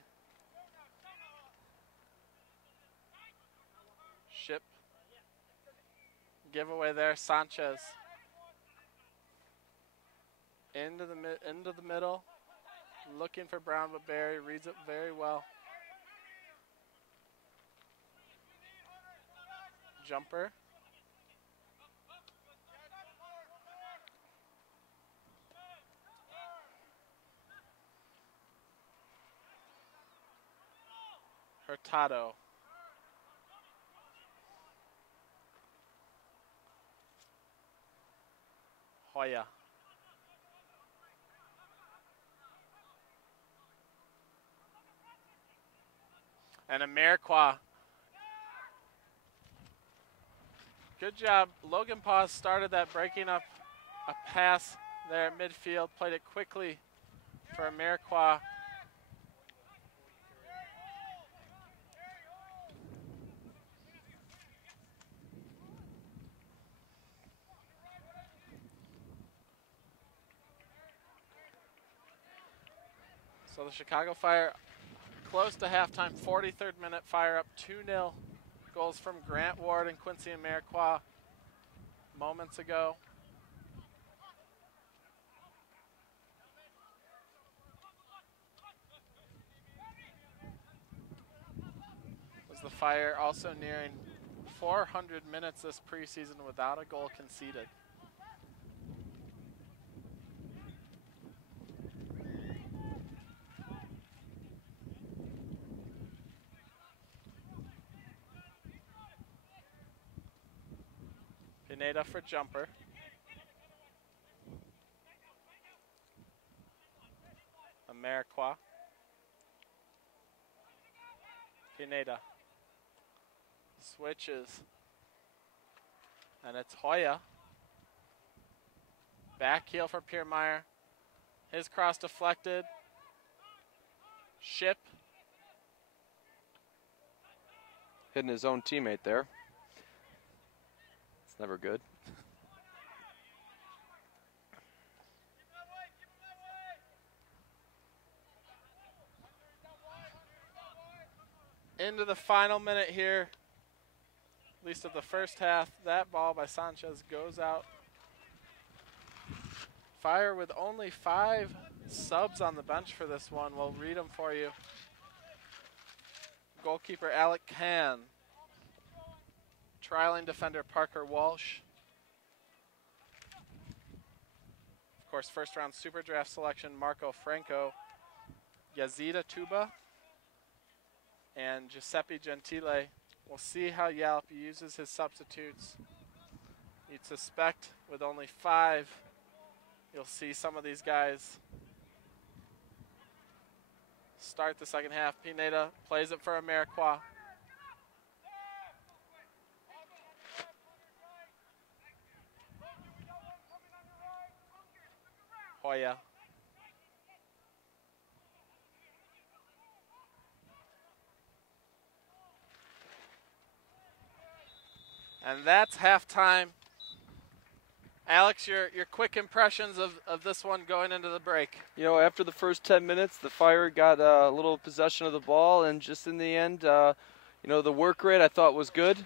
Ship. Giveaway there, Sanchez. Into the middle. Looking for Brown, but Barry reads it very well. Jumper. Hurtado. Hoya. And Amarikwa. Good job. Logan Paws started that, breaking up a pass there at midfield, played it quickly for Amarikwa. So the Chicago Fire close to halftime, 43rd minute, Fire up 2-0 Goals from Grant Ward and Quincy Amarikwa moments ago. Was the Fire also nearing 400 minutes this preseason without a goal conceded. Pineda for jumper. Amarikwa. Pineda. Switches. And it's Hoya. Back heel for Piermeyer. His cross deflected. Ship. Hitting his own teammate there. It's never good. Into the final minute here, at least of the first half. That ball by Sanchez goes out. Fire with only 5 subs on the bench for this one. We'll read them for you. Goalkeeper Alec Kahn. Trialing defender Parker Walsh. Of course, first round Super Draft selection Marco Franco. Yazida Tuba. And Giuseppe Gentile. We'll see how Yalop uses his substitutes. You'd suspect with only 5, you'll see some of these guys start the second half. Pineda plays it for Amarikwa. Hoya. And that's halftime. Alex, your quick impressions of this one going into the break. You know, after the first 10 minutes, the Fire got a little possession of the ball, and just in the end, you know, the work rate I thought was good,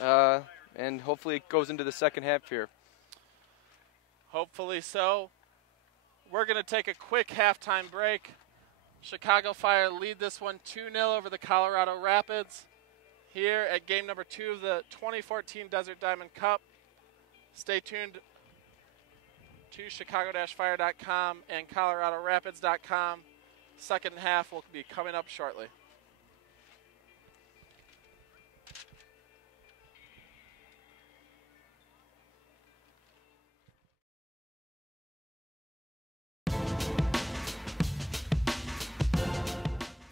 and hopefully it goes into the second half here. Hopefully so. We're going to take a quick halftime break. Chicago Fire lead this one 2-0 over the Colorado Rapids here at game number 2 of the 2014 Desert Diamond Cup. Stay tuned to Chicago-Fire.com and ColoradoRapids.com. Second half will be coming up shortly.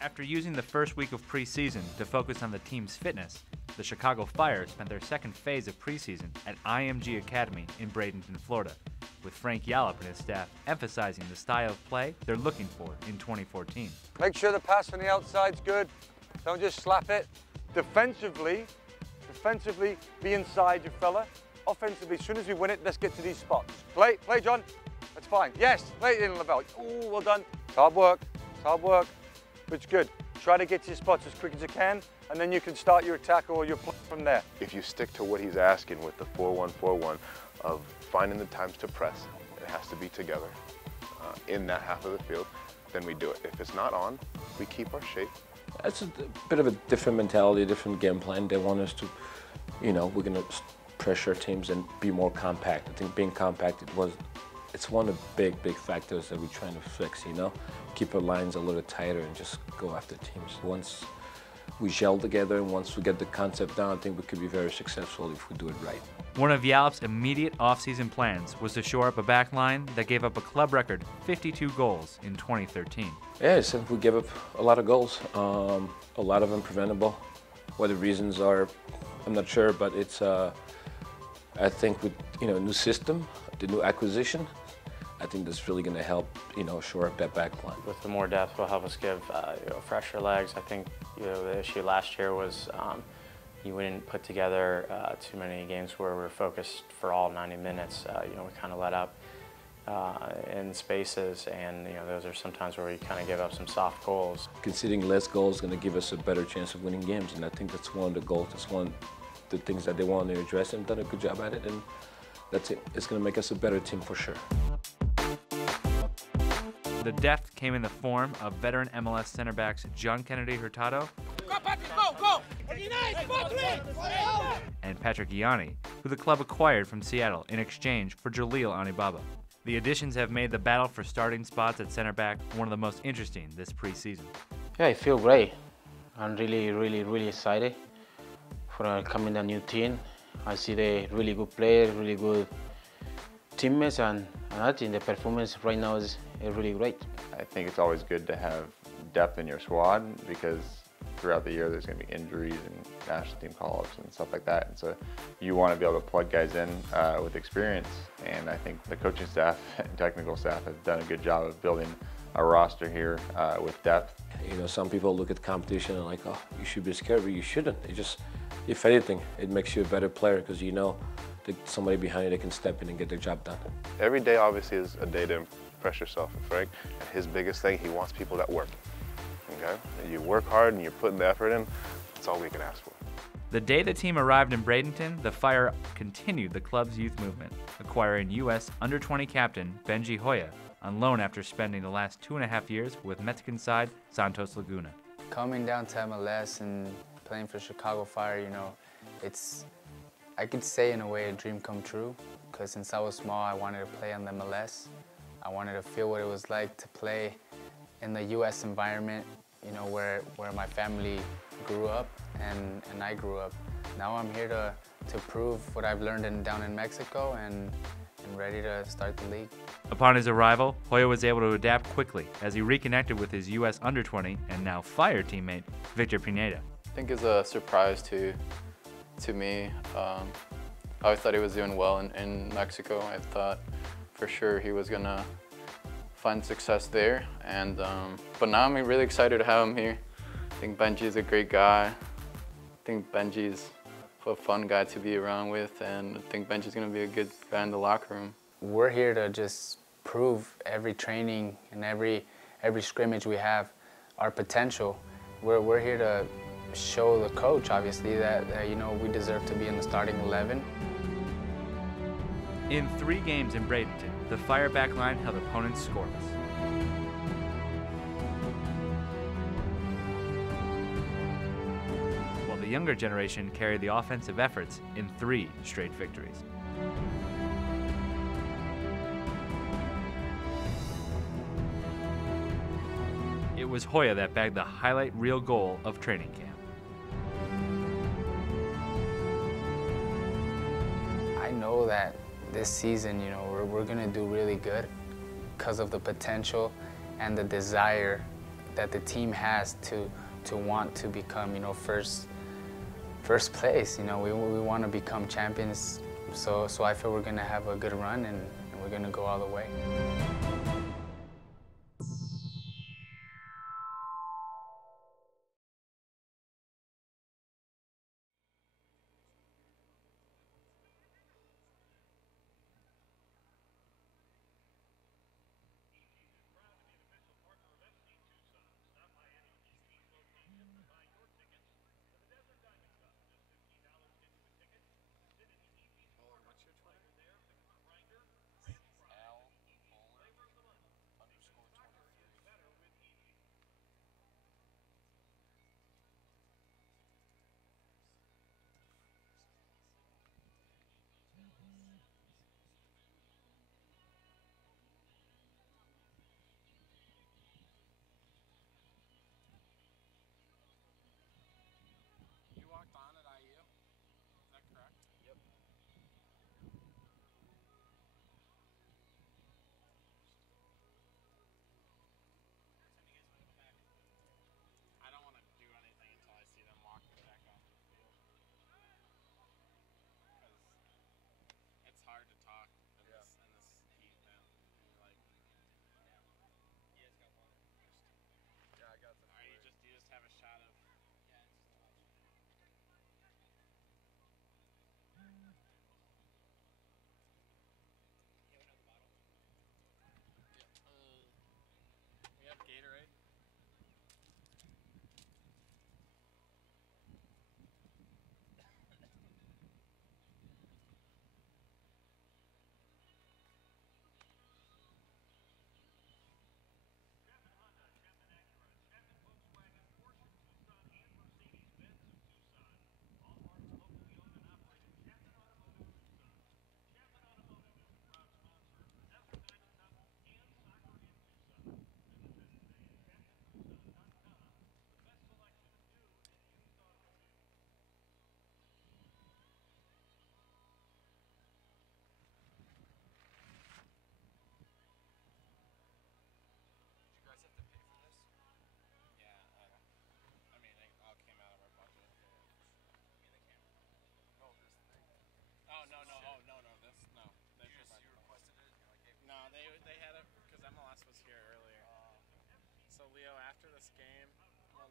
After using the first week of preseason to focus on the team's fitness, the Chicago Fire spent their second phase of preseason at IMG Academy in Bradenton, Florida, with Frank Yalop and his staff emphasizing the style of play they're looking for in 2014. Make sure the pass on the outside's good. Don't just slap it. Defensively, be inside your fella. Offensively, as soon as we win it, let's get to these spots. Play, John. That's fine. Yes, play it in, Lavelle. Ooh, well done. It's hard work, but it's good. Try to get to your spots as quick as you can, and then you can start your attack or your play from there. If you stick to what he's asking with the 4-1-4-1 of finding the times to press, it has to be together in that half of the field, then we do it. If it's not on, we keep our shape. It's a bit of a different mentality, a different game plan. They want us to, you know, we're going to pressure teams and be more compact. I think being compact, it's one of the big factors that we're trying to fix, you know? Keep our lines a little tighter and just go after teams. Once we gel together and once we get the concept down, I think we could be very successful if we do it right. One of Yalop's immediate offseason plans was to shore up a back line that gave up a club record 52 goals in 2013. Yeah, since we gave up a lot of goals, a lot of them preventable. What the reasons are, I'm not sure, but it's, I think with, you know, a new system, the new acquisition, I think that's really going to help, you know, shore up that back line. With the more depth, will help us give you know, fresher legs. I think the issue last year was we didn't put together too many games where we were focused for all 90 minutes. We kind of let up. in spaces, and those are sometimes where we kind of give up some soft goals. Conceding less goals is going to give us a better chance of winning games, and I think that's one of the goals. That's one of the things that they want to address, and done a good job at it, and that's it. It's going to make us a better team for sure. The depth came in the form of veteran MLS center backs John Kennedy Hurtado and Patrick Ianni, who the club acquired from Seattle in exchange for Jalil Anibaba. The additions have made the battle for starting spots at center back one of the most interesting this preseason. Yeah, I feel great. I'm really excited for coming a new team. I see the really good players, really good teammates, and I think the performance right now is really great. I think it's always good to have depth in your squad because throughout the year there's going to be injuries and national team call-ups and stuff like that. And so you want to be able to plug guys in with experience. And I think the coaching staff and technical staff have done a good job of building a roster here with depth. Some people look at competition and like, oh, you should be scared, but you shouldn't. It just, if anything, it makes you a better player because that somebody behind you that can step in and get their job done. Every day obviously is a day to impress yourself. And Frank, his biggest thing, he wants people that work. Okay? You work hard and you're putting the effort in, that's all we can ask for. The day the team arrived in Bradenton, the Fire continued the club's youth movement, acquiring U.S. under-20 captain Benji Hoya on loan after spending the last 2.5 years with Mexican side Santos Laguna. Coming down to MLS and playing for Chicago Fire, I could say in a way a dream come true, because since I was small I wanted to play on the MLS. I wanted to feel what it was like to play in the U.S. environment, where my family grew up and I grew up. Now I'm here to prove what I've learned down in Mexico and ready to start the league. Upon his arrival, Hoya was able to adapt quickly as he reconnected with his U.S. under-20 and now Fire teammate Victor Pineda. I think it's a surprise to me. I thought he was doing well in Mexico. I thought for sure he was gonna find success there, and but now I'm really excited to have him here. I think Benji's a great guy. I think Benji's a fun guy to be around with, and I think Benji's gonna be a good guy in the locker room. We're here to just prove every training and every scrimmage we have our potential. We're here to show the coach, obviously, that we deserve to be in the starting 11. In 3 games in Bradenton, the Fire back line held opponents scoreless. While the younger generation carried the offensive efforts in 3 straight victories. It was Hoya that bagged the highlight reel goal of training camp. I know that this season, we're going to do really good because of the potential and the desire that the team has to want to become, first place. We want to become champions. So I feel we're going to have a good run and we're going to go all the way.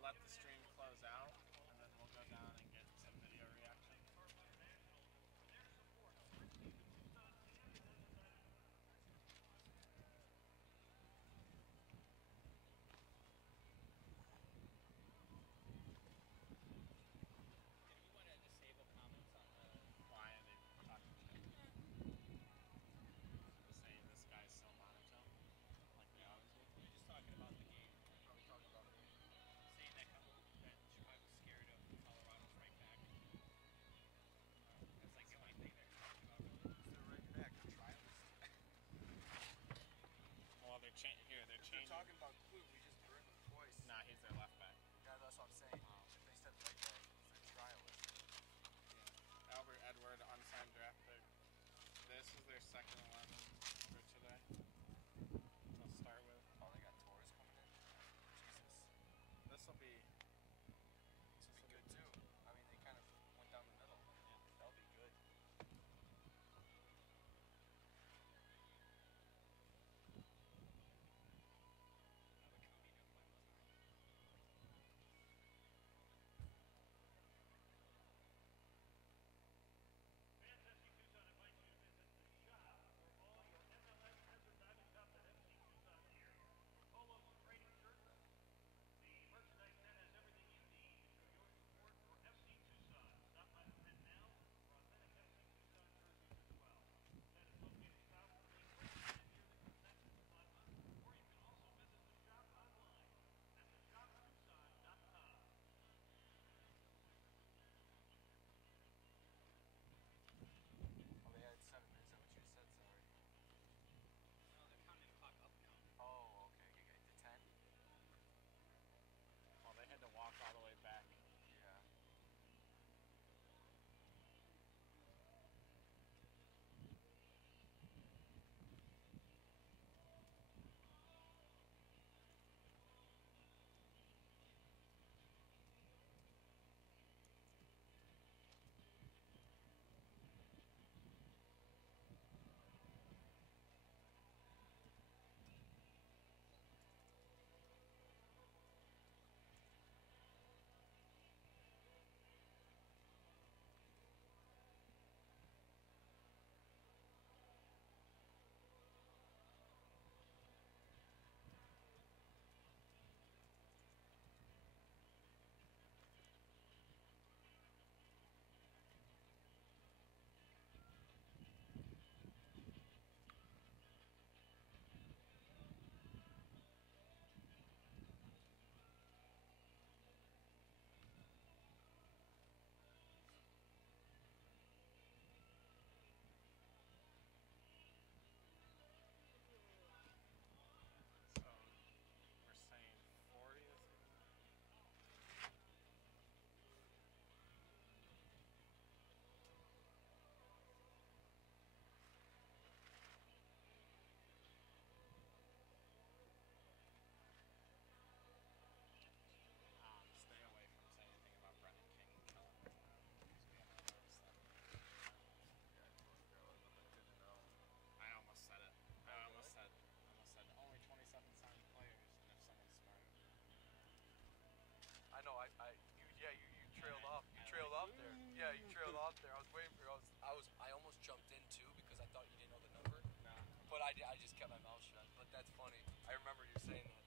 let the stream close out, and then we'll go down and get some video reaction. They're changing. They're talking about Clue. We just burned him twice. Nah, he's their left back. Yeah, that's what I'm saying. If they said right back, it's a trialist. Yeah. Albert Edward, unsigned draft pick. This is their second 11 for today. I'll start with. Oh, they got Torres coming in? Jesus. This will be good too. I mean, they kind of went down the middle. Yeah. That'll be good. To walk all the way back. Yeah. Only 27 signed players, and if someone's smart. I know. You trailed off. You trailed off there. Yeah, you trailed off there. I was waiting for you. I almost jumped in too because I thought you didn't know the number. No. But I just kept my mouth shut. But that's funny. I remember you saying that.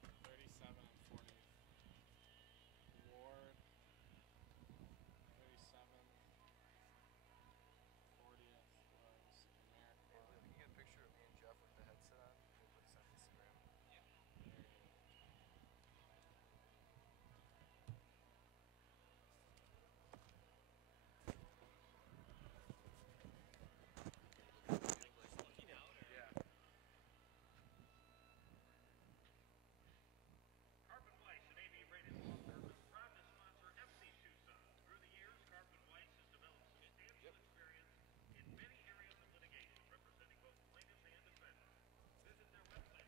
So 37 and 40. Ward. 37. 40th was America. Hey, Lou, can you get a picture of me and Jeff with the headset on? We'll put this on Instagram. Yeah.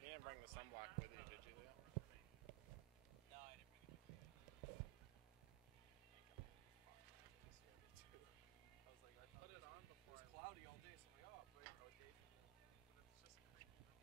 You didn't bring the sunblock with you, did you, Leo? No, I didn't bring it with me. I was like, I put it on before. It was cloudy all day, so I'm like, oh, I'll wait for a day from now. But it's just crazy.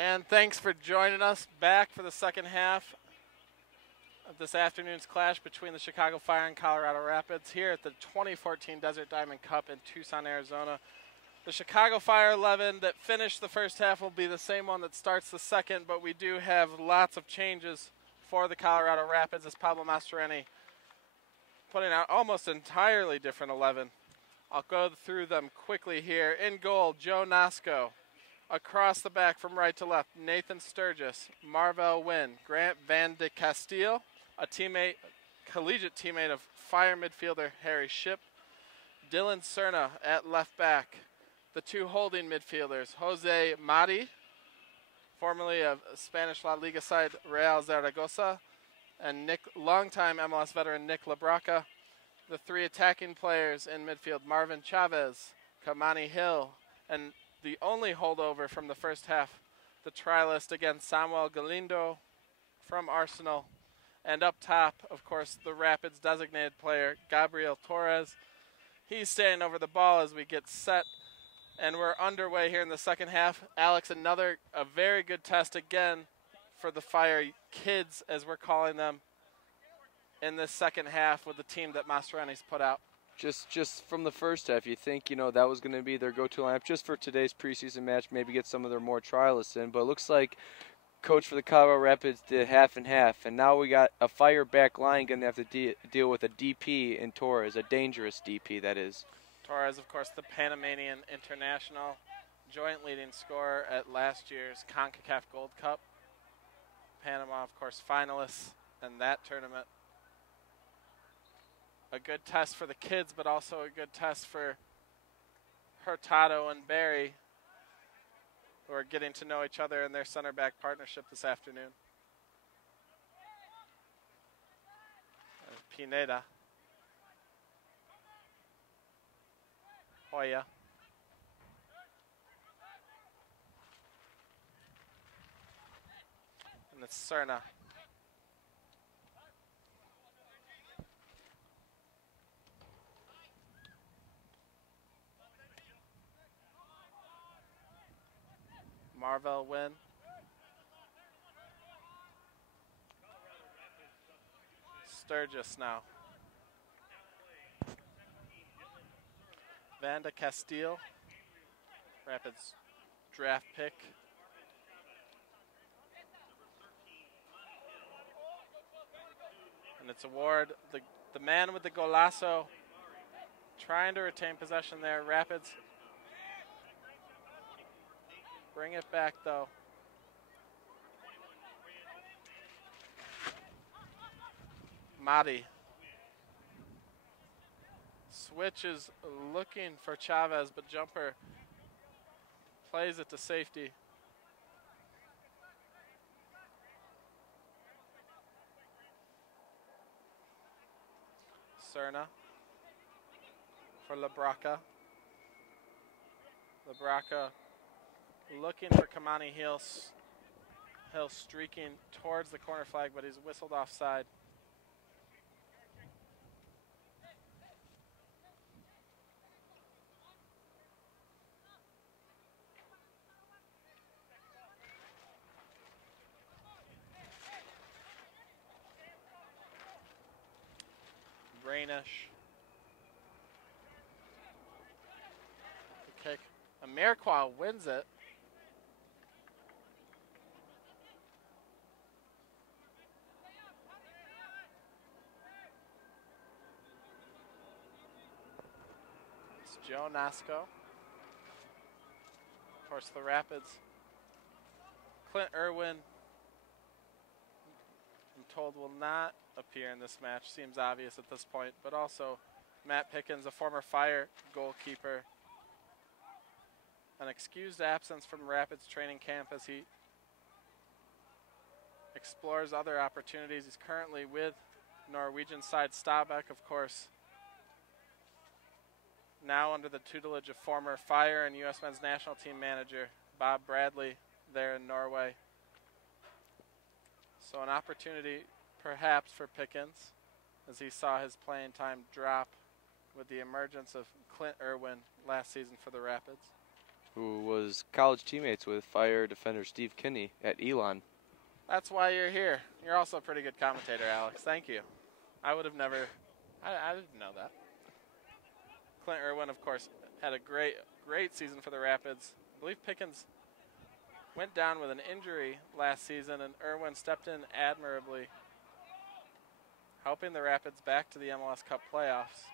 And thanks for joining us back for the second half of this afternoon's clash between the Chicago Fire and Colorado Rapids here at the 2014 Desert Diamond Cup in Tucson, Arizona. The Chicago Fire 11 that finished the first half will be the same one that starts the second, but we do have lots of changes for the Colorado Rapids as Pablo Mastroeni putting out almost entirely different 11. I'll go through them quickly here. In goal, Joe Nasco. Across the back from right to left, Nathan Sturgis, Marvell Wynn, Grant Van de Castile, a collegiate teammate of Fire midfielder Harry Shipp, Dylan Cerna at left back. The two holding midfielders, Jose Mari, formerly of Spanish La Liga side Real Zaragoza, and longtime MLS veteran Nick Labraca. The three attacking players in midfield, Marvin Chavez, Kamani Hill, and the only holdover from the first half, the trialist again, Samuel Galindo from Arsenal. And up top, of course, the Rapids designated player, Gabriel Torres. He's standing over the ball as we get set. And we're underway here in the second half. Alex, a very good test again for the Fire kids, as we're calling them, in this second half with the team that Mastroeni's put out. Just from the first half, you think, that was going to be their go-to lineup just for today's preseason match, maybe get some of their more trialists in. But it looks like coach for the Colorado Rapids did half and half, and now we got a Fire back line going to have to deal with a DP in Torres, a dangerous DP, that is. Torres, of course, the Panamanian international, joint leading scorer at last year's CONCACAF Gold Cup. Panama, of course, finalists in that tournament. A good test for the kids, but also a good test for Hurtado and Barry, who are getting to know each other in their center back partnership this afternoon. Pineda. Hoya. And it's Cerna. Marvell Wynn. Sturgis now. Van de Castile, Rapids draft pick. And it's Award, the man with the golazo, trying to retain possession there. Rapids bring it back though. Madi. Switch is looking for Chavez, but Jumper plays it to safety. Cerna for Labraca. Labraca looking for Kamani Hill. Hill streaking towards the corner flag, but he's whistled offside. Brainish. The kick. Amarqua wins it. It's Joe Nasco. Of course, the Rapids. Clint Irwin, I'm told, will not appear in this match. Seems obvious at this point, but also Matt Pickens, a former Fire goalkeeper, an excused absence from Rapids training camp as he explores other opportunities. He's currently with Norwegian side Stabæk, of course, now under the tutelage of former Fire and U.S. men's national team manager Bob Bradley there in Norway. So an opportunity perhaps for Pickens, as he saw his playing time drop with the emergence of Clint Irwin last season for the Rapids. who was college teammates with Fire defender Steve Kinney at Elon. That's why you're here. You're also a pretty good commentator, Alex. Thank you. I would have never, I didn't know that. Clint Irwin, of course, had a great season for the Rapids. I believe Pickens went down with an injury last season, and Irwin stepped in admirably, helping the Rapids back to the MLS Cup playoffs.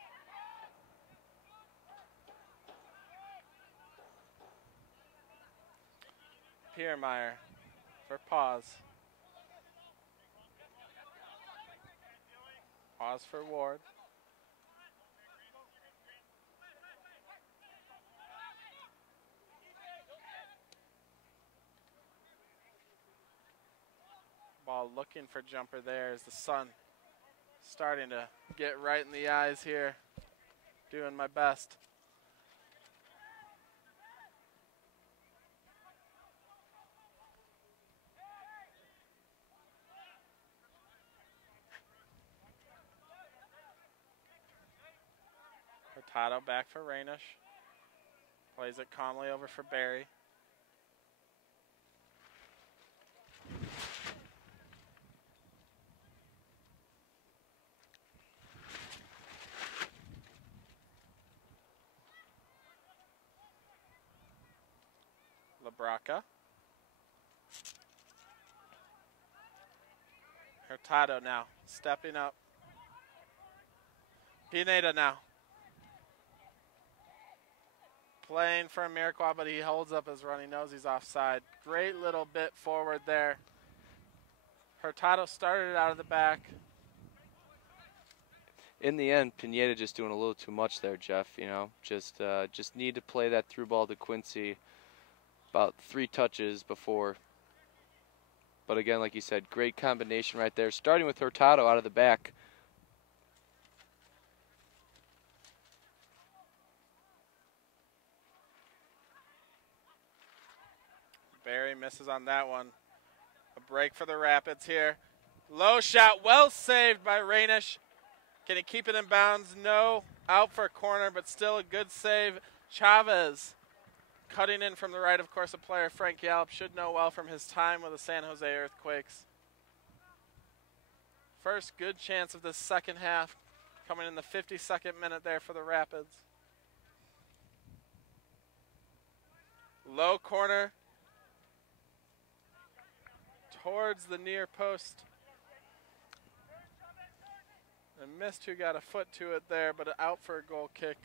Piermeyer for pause. Pause for Ward. Ball looking for jumper there as the sun starting to get right in the eyes here. Doing my best. Hurtado back for Rainish. Plays it calmly over for Barry. LaBraca. Hurtado now, stepping up. Pineda now. Playing for Amarikwa, but he holds up his run. He knows he's offside. Great little bit forward there. Hurtado started it out of the back. In the end, Pineda just doing a little too much there, Jeff. You know, just need to play that through ball to Quincy about 3 touches before. But again, like you said, great combination right there. Starting with Hurtado out of the back. Barry misses on that one. A break for the Rapids here. Low shot, well saved by Rainish. Can he keep it in bounds? No. Out for a corner, but still a good save. Chavez cutting in from the right, of course, a player Frank Yallop should know well from his time with the San Jose Earthquakes. First good chance of the second half coming in the 52nd minute there for the Rapids. Low corner towards the near post. And missed who got a foot to it there, but out for a goal kick.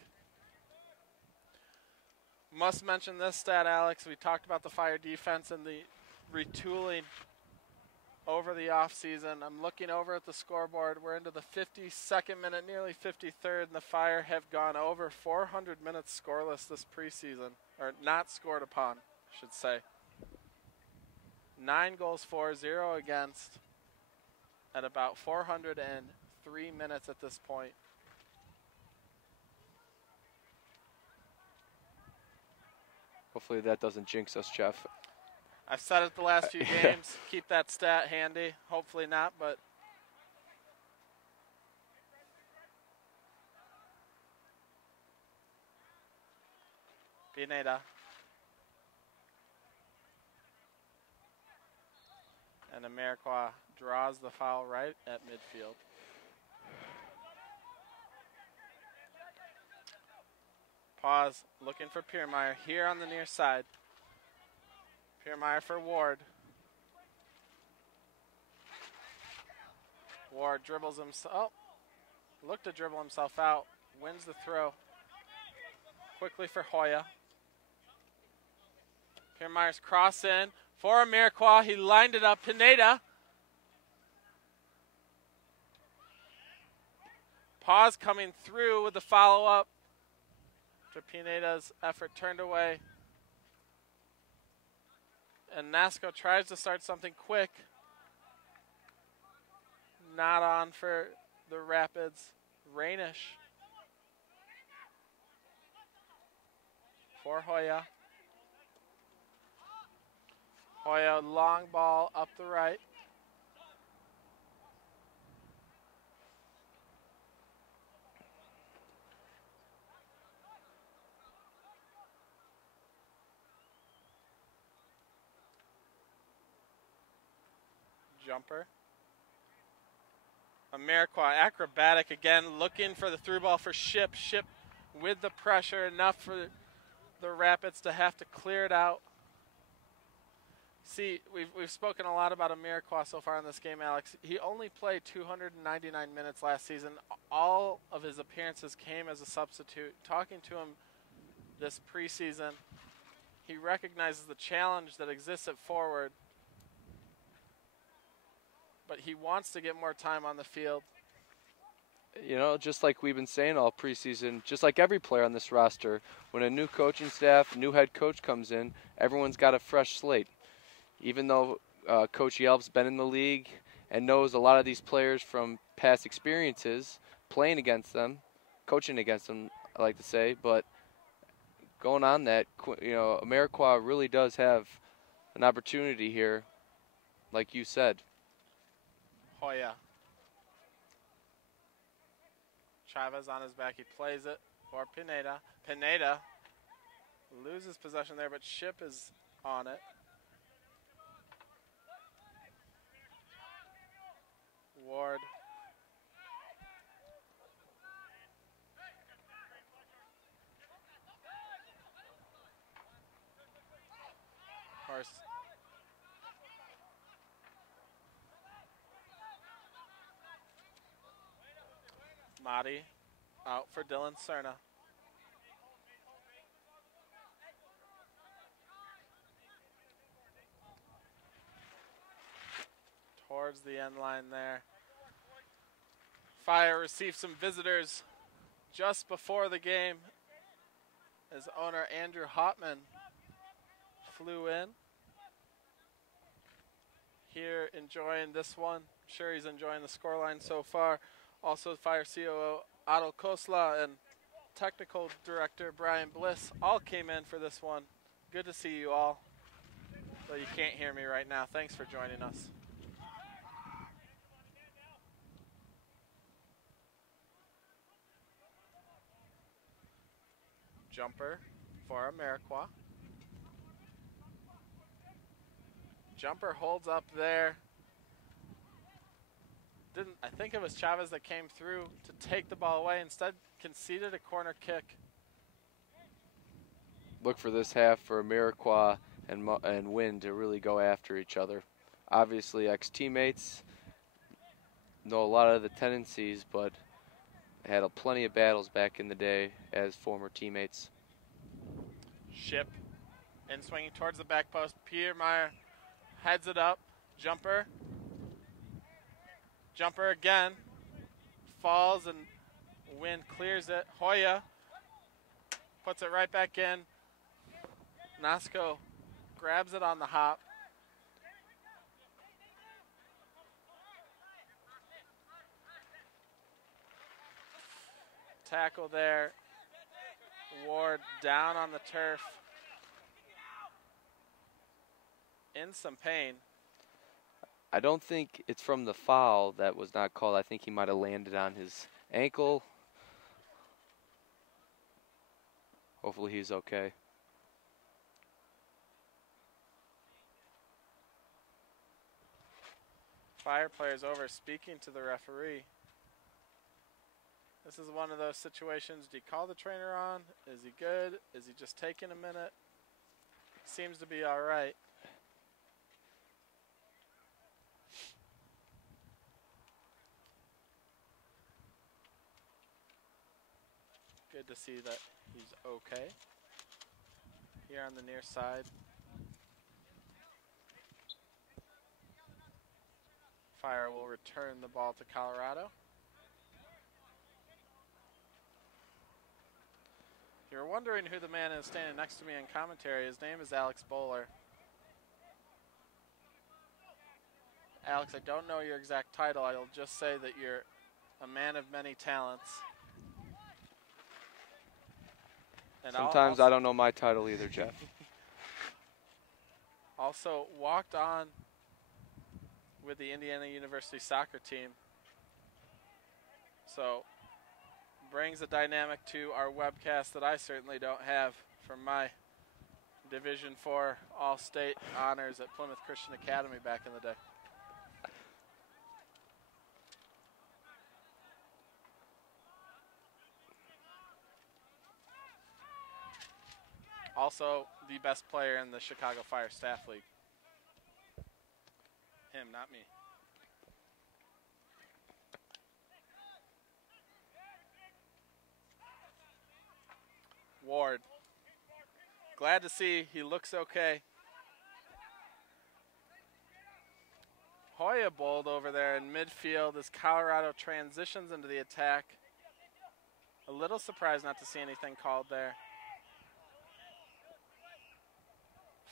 Must mention this stat, Alex. We talked about the Fire defense and the retooling over the offseason. I'm looking over at the scoreboard. We're into the 52nd minute, nearly 53rd, and the Fire have gone over 400 minutes scoreless this preseason, or not scored upon, I should say. 9 goals for, 0 against, at about 403 minutes at this point. Hopefully that doesn't jinx us, Jeff. I've said it the last few games. Keep that stat handy. Hopefully not, but Pineda. And Amarikwa draws the foul right at midfield. Pause, looking for Piermeyer here on the near side. Piermeyer for Ward. Ward dribbles himself. Oh, looked to dribble himself out. Wins the throw. Quickly for Hoya. Piermeyer's cross in for Amarikwa. He lined it up. Pineda. Pause coming through with the follow-up. After Pineda's effort turned away. And Nasco tries to start something quick. Not on for the Rapids. Rainish. For Hoya. Hoya, long ball up the right. Jumper. Amarikwa acrobatic again, looking for the through ball for Ship. Ship with the pressure, enough for the Rapids to have to clear it out. See, we've spoken a lot about Amarikwa so far in this game, Alex. He only played 299 minutes last season. All of his appearances came as a substitute. Talking to him this preseason, he recognizes the challenge that exists at forward, but he wants to get more time on the field. You know, just like we've been saying all preseason, just like every player on this roster, when a new coaching staff, new head coach comes in, everyone's got a fresh slate. Even though Coach Yelp's been in the league and knows a lot of these players from past experiences, playing against them, coaching against them, I like to say, but going on that, you know, Amarikwa really does have an opportunity here, like you said. Hoya. Chavez on his back, he plays it for Pineda. Pineda loses possession there, but Ship is on it. Ward. Horse. Mahdi out for Dylan Cerna. Towards the end line there. Fire received some visitors just before the game as owner Andrew Hotman flew in. Here enjoying this one. Sure, he's enjoying the scoreline so far. Also, Fire COO Otto Kosla and technical director Brian Bliss all came in for this one. Good to see you all. Though you can't hear me right now. Thanks for joining us. Jumper for Amarikwa. Jumper holds up there. I think it was Chavez that came through to take the ball away. Instead, conceded a corner kick. Look for this half for Amarikwa and Wynn to really go after each other. Obviously, ex-teammates know a lot of the tendencies, but had plenty of battles back in the day as former teammates. Ship and swinging towards the back post. Petermeyer heads it up. Jumper. Jumper again. Falls and Wynn clears it. Hoya puts it right back in. Nasco grabs it on the hop. Tackle there. Ward down on the turf. In some pain. I don't think it's from the foul that was not called. I think he might have landed on his ankle. Hopefully he's okay. Fire players over speaking to the referee. This is one of those situations. Do you call the trainer on? Is he good? Is he just taking a minute? Seems to be all right. Good to see that he's okay. Here on the near side. Fire will return the ball to Colorado. If you're wondering who the man is standing next to me in commentary, his name is Alex Bowler. Alex, I don't know your exact title. I'll just say that you're a man of many talents. And sometimes I don't know my title either, Jeff. Also walked on with the Indiana University soccer team. So brings a dynamic to our webcast that I certainly don't have from my Division IV All-State honors at Plymouth Christian Academy back in the day. Also the best player in the Chicago Fire Staff League. Him, not me. Ward. Glad to see he looks okay. Hoya bowled over there in midfield as Colorado transitions into the attack. A little surprised not to see anything called there.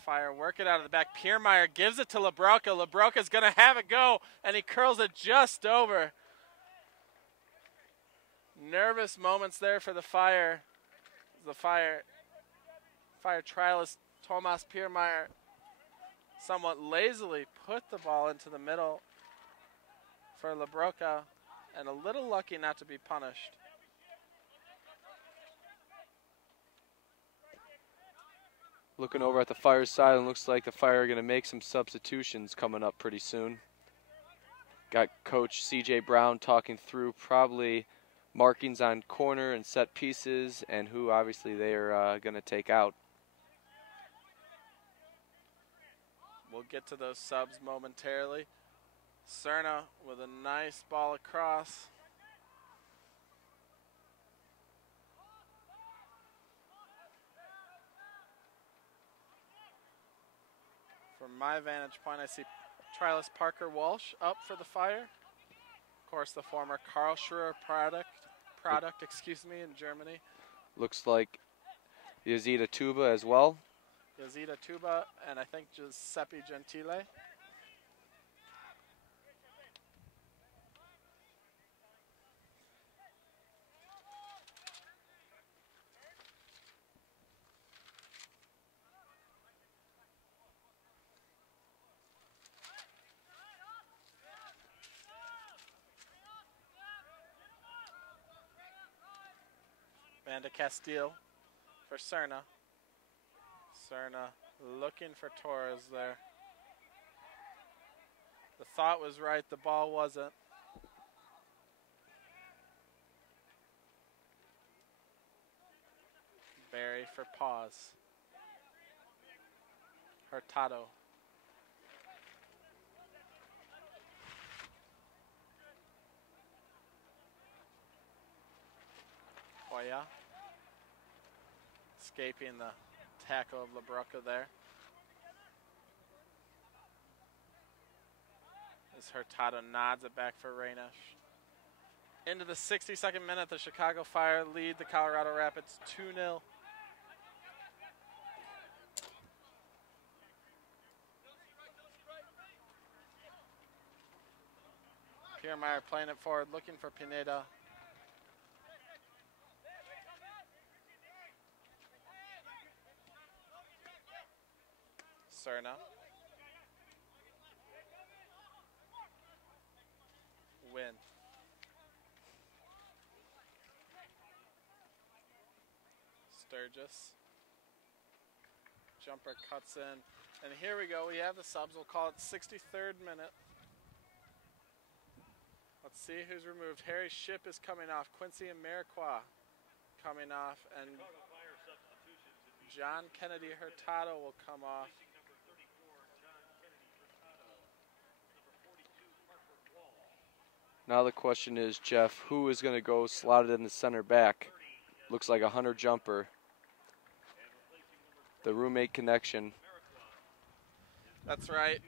Fire work it out of the back. Piermeyer gives it to LaBroca. LaBroca's going to have it go, and he curls it just over. Nervous moments there for the Fire. The Fire trialist Tomas Piermeyer somewhat lazily put the ball into the middle for LaBroca, and a little lucky not to be punished. Looking over at the Fire's side, and looks like the Fire are going to make some substitutions coming up pretty soon. Got Coach C.J. Brown talking through probably markings on corner and set pieces and who obviously they are going to take out. We'll get to those subs momentarily. Cerna with a nice ball across. From my vantage point, I see trialist Parker Walsh up for the Fire. Of course, the former Karlsruhe product, in Germany. Looks like Yazida Tuba as well. Yazida Tuba and I think Giuseppe Gentile. Banda Castile for Cerna. Cerna looking for Torres there. The thought was right, the ball wasn't. Barry for pause. Hurtado. Hoya. Escaping the tackle of LaBroca there. As Hurtado nods it back for Reynesh. Into the 62nd minute, the Chicago Fire lead the Colorado Rapids 2-0. Piermeyer playing it forward, looking for Pineda. Cerna. Win. Sturgis. Jumper cuts in. And here we go. We have the subs. We'll call it 63rd minute. Let's see who's removed. Harry Shipp is coming off. Quincy and Mariqua coming off. And John Kennedy Hurtado will come off. Now the question is, Jeff, who is going to go slotted in the center back? Looks like a Hunter Jumper. The roommate connection. That's right.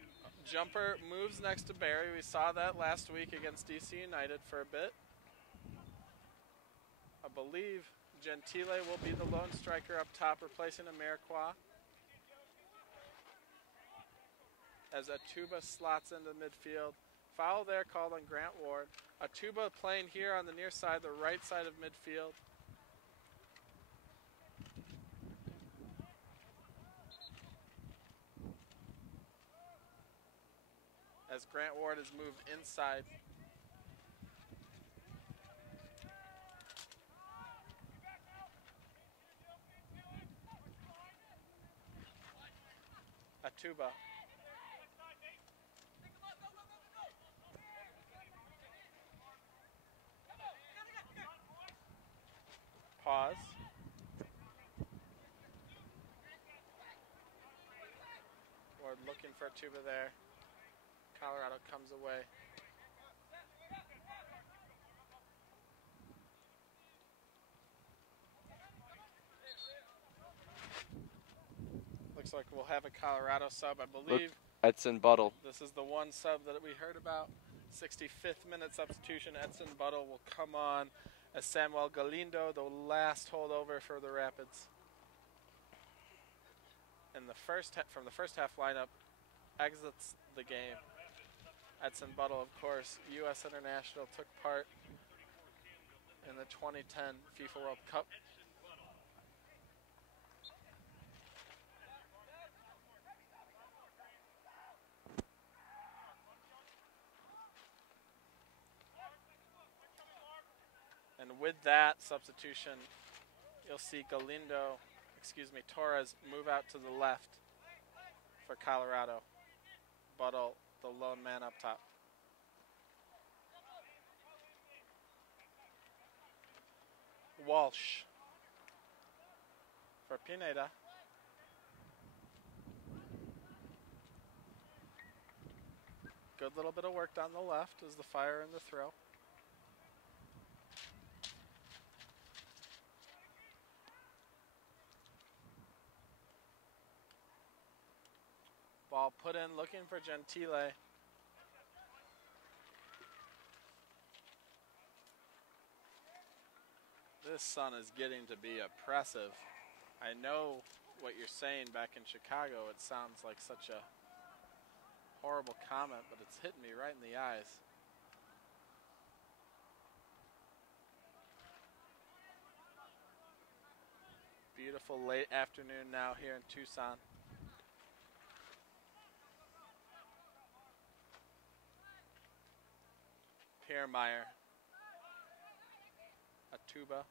Jumper moves next to Barry. We saw that last week against DC United for a bit. I believe Gentile will be the lone striker up top, replacing Amarikwa. As Atuba slots into midfield. Foul there called on Grant Ward. Atuba playing here on the near side, the right side of midfield. As Grant Ward has moved inside. Atuba. Pause. looking for Tuba there. Colorado comes away. Looks like we'll have a Colorado sub, I believe. Edson Buttle. This is the one sub that we heard about. 65th minute substitution. Edson Buttle will come on as Samuel Galindo, the last holdover for the Rapids. And from the first half lineup, exits the game. Edson Buttle, of course, U.S. International, took part in the 2010 FIFA World Cup. And with that substitution, you'll see Torres move out to the left for Colorado. Buttle, the lone man up top. Walsh for Pineda. Good little bit of work down the left as the fire and the throw. Ball put in, looking for Gentile. This sun is getting to be oppressive. I know what you're saying back in Chicago. It sounds like such a horrible comment, but it's hitting me right in the eyes. Beautiful late afternoon now here in Tucson. Piermeyer, Atuba.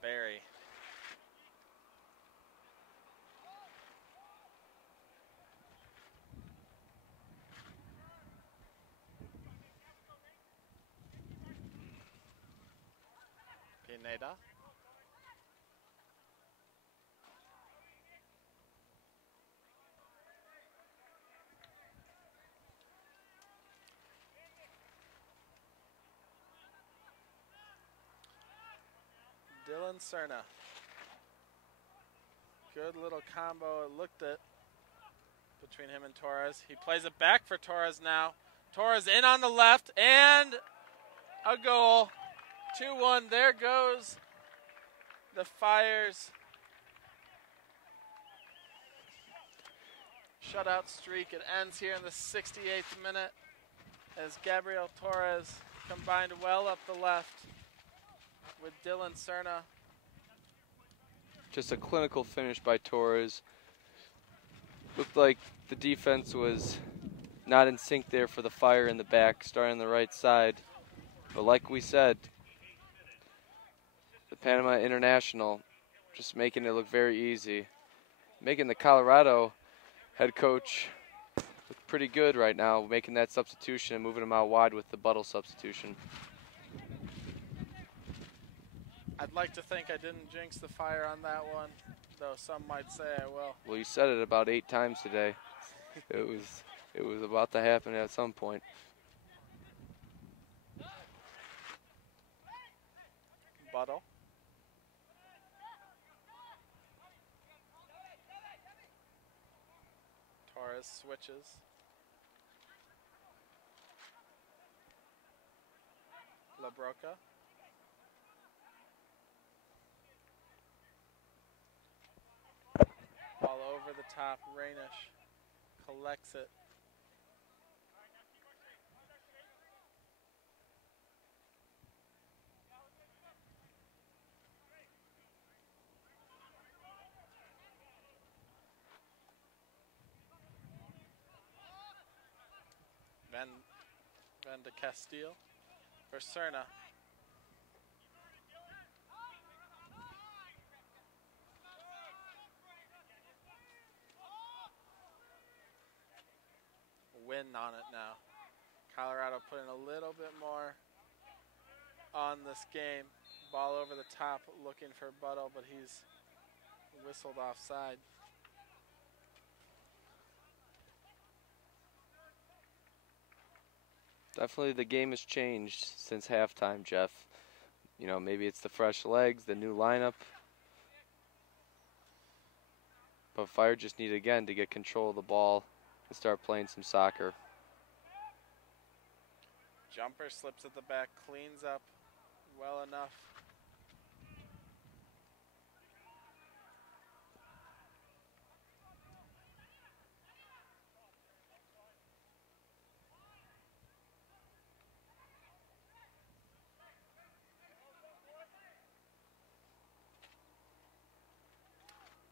Barry. Pineda. Dylan Cerna. Good little combo. It looked it between him and Torres. He plays it back for Torres now. Torres in on the left and a goal. 2-1. There goes the Fire's shutout streak. It ends here in the 68th minute as Gabriel Torres combined well up the left with Dylan Cerna. Just a clinical finish by Torres. Looked like the defense was not in sync there for the Fire in the back, starting on the right side. But like we said, the Panama International just making it look very easy. Making the Colorado head coach look pretty good right now, making that substitution and moving him out wide with the Buttle substitution. I'd like to think I didn't jinx the Fire on that one, though some might say I will. Well, you said it about 8 times today. It was about to happen at some point. Buttle. Torres switches. LaBroca. Ball over the top, Rainish collects it. Van de Castile for Cerna. Win on it now. Colorado putting a little bit more on this game. Ball over the top looking for Buttle, but he's whistled offside. Definitely the game has changed since halftime, Jeff. You know, maybe it's the fresh legs, the new lineup. But Fire just need, again, to get control of the ball and start playing some soccer. Jumper slips at the back, cleans up well enough.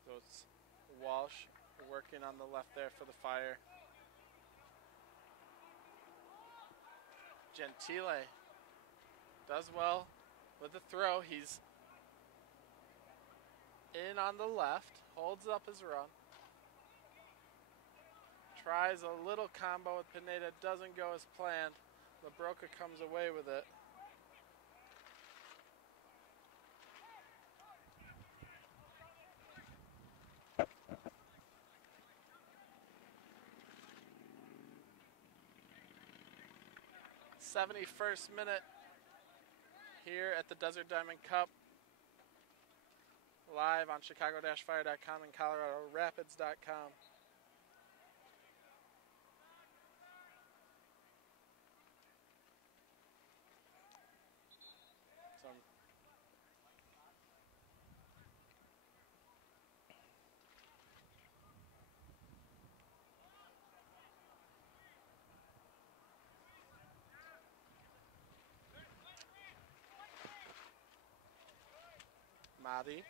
So it's Walsh working on the left there for the Fire. Gentile does well with the throw. He's in on the left, holds up his run. Tries a little combo with Pineda, doesn't go as planned. LaBroca comes away with it. '71st minute here at the Desert Diamond Cup. Live on Chicago-Fire.com and ColoradoRapids.com. Madi,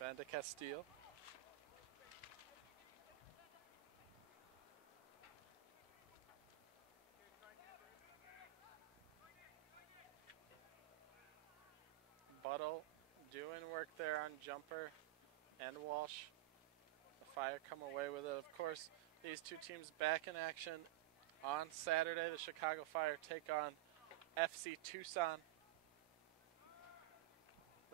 Vanda Castile. Buttle doing work there on Jumper and Walsh. The Fire come away with it. Of course, these two teams back in action on Saturday. The Chicago Fire take on FC Tucson.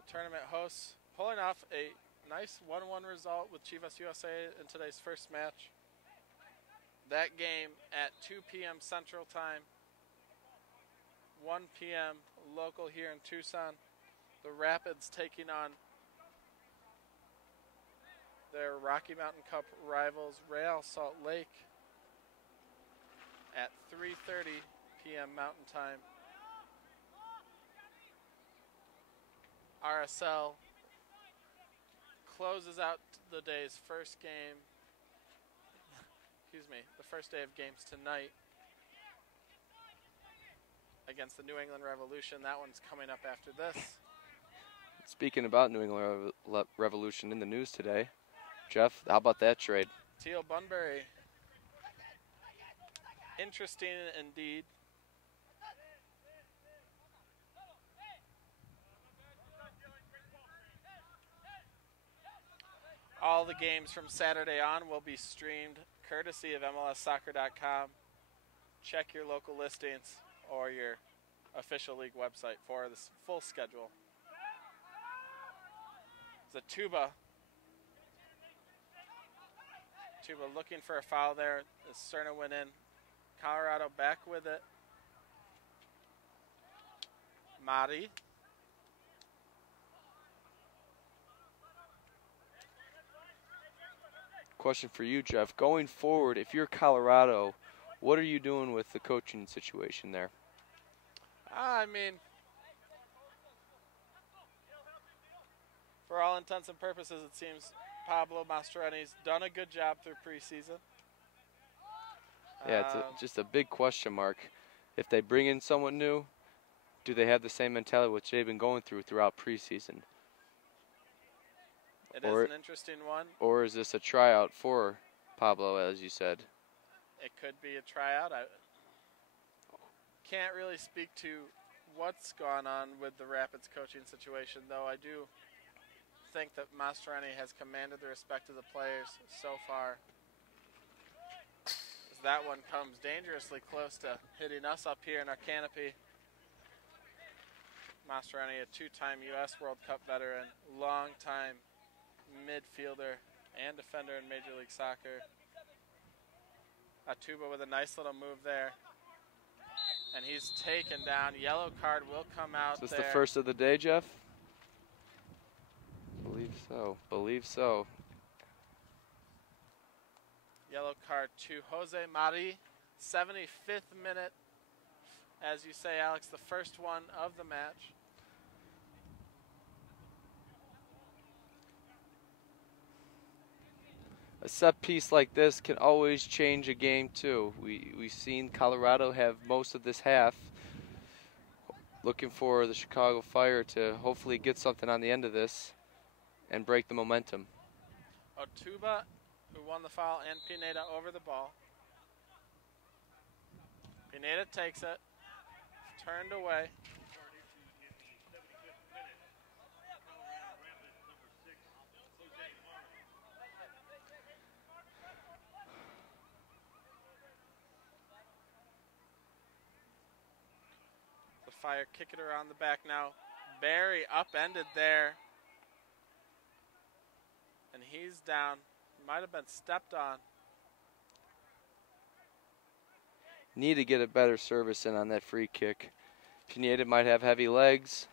Tournament hosts pulling off a nice 1-1 result with Chivas USA in today's first match. That game at 2 p.m. Central Time, 1 p.m. local here in Tucson. The Rapids taking on their Rocky Mountain Cup rivals, Real Salt Lake, at 3:30 p.m. Mountain Time. RSL closes out the day's first game, the first day of games tonight against the New England Revolution. That one's coming up after this. Speaking about New England Revolution in the news today, Jeff, how about that trade? Teal Bunbury. Interesting indeed. All the games from Saturday on will be streamed courtesy of MLSsoccer.com. Check your local listings or your official league website for the full schedule. Zatuba. Tuba looking for a foul there. Cerna went in. Colorado back with it. Madi. Question for you, Jeff. Going forward, if you're Colorado, what are you doing with the coaching situation there? I mean, for all intents and purposes, it seems Pablo Mastroeni's done a good job through preseason. Yeah, it's just a big question mark. If they bring in someone new, do they have the same mentality which they've been going through throughout preseason? It is an interesting one. Or is this a tryout for Pablo, as you said? It could be a tryout. I can't really speak to what's gone on with the Rapids coaching situation, though I do think that Mastroeni has commanded the respect of the players so far. As that one comes dangerously close to hitting us up here in our canopy. Mastroeni, a two-time U.S. World Cup veteran, long-time midfielder and defender in Major League Soccer. Atuba with a nice little move there. And he's taken down. Yellow card will come out Is this there. the first of the day, Jeff? Believe so. Believe so. Yellow card to Jose Mari, 75th minute. As you say, Alex, the first one of the match. A set piece like this can always change a game too. We've seen Colorado have most of this half. Looking for the Chicago Fire to hopefully get something on the end of this and break the momentum. Otuba, who won the foul, and Pineda over the ball. Pineda takes it, turned away. The Fire kick it around the back now. Barry upended there. And he's down. Might have been stepped on. Need to get a better service in on that free kick. Pineda might have heavy legs,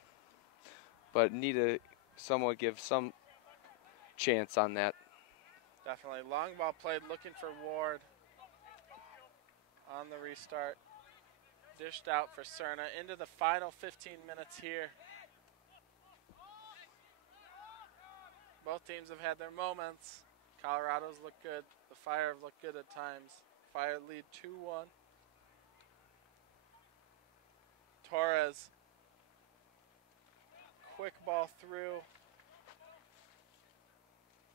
but need to somewhat give some chance on that. Definitely. Long ball played, looking for Ward on the restart. Dished out for Cerna into the final 15 minutes here. Both teams have had their moments. Colorado's looked good. The Fire have looked good at times. Fire lead 2-1. Torres. Quick ball through.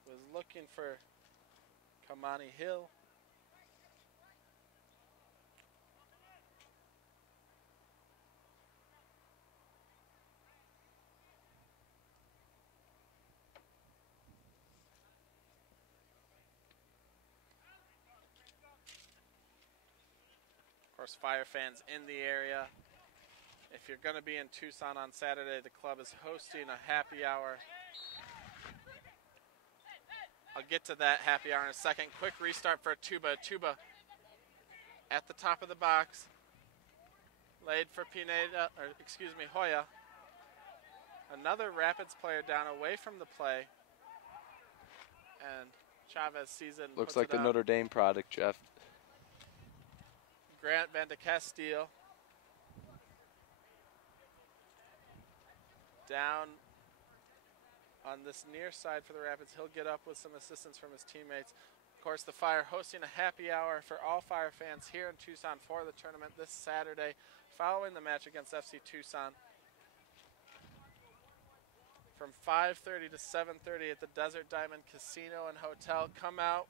Was looking for Kamani Hill. Of course, Fire fans in the area. If you're going to be in Tucson on Saturday, the club is hosting a happy hour. I'll get to that happy hour in a second. Quick restart for Tuba. Tuba at the top of the box. Laid for Pineda, or excuse me, Hoya. Another Rapids player down away from the play. And Chavez sees it and Looks puts like it the up. Notre Dame product, Jeff. Grant Van de Castile. Down on this near side for the Rapids. He'll get up with some assistance from his teammates. Of course, the Fire hosting a happy hour for all Fire fans here in Tucson for the tournament this Saturday following the match against FC Tucson. From 5:30 to 7:30 at the Desert Diamond Casino and Hotel. Come out,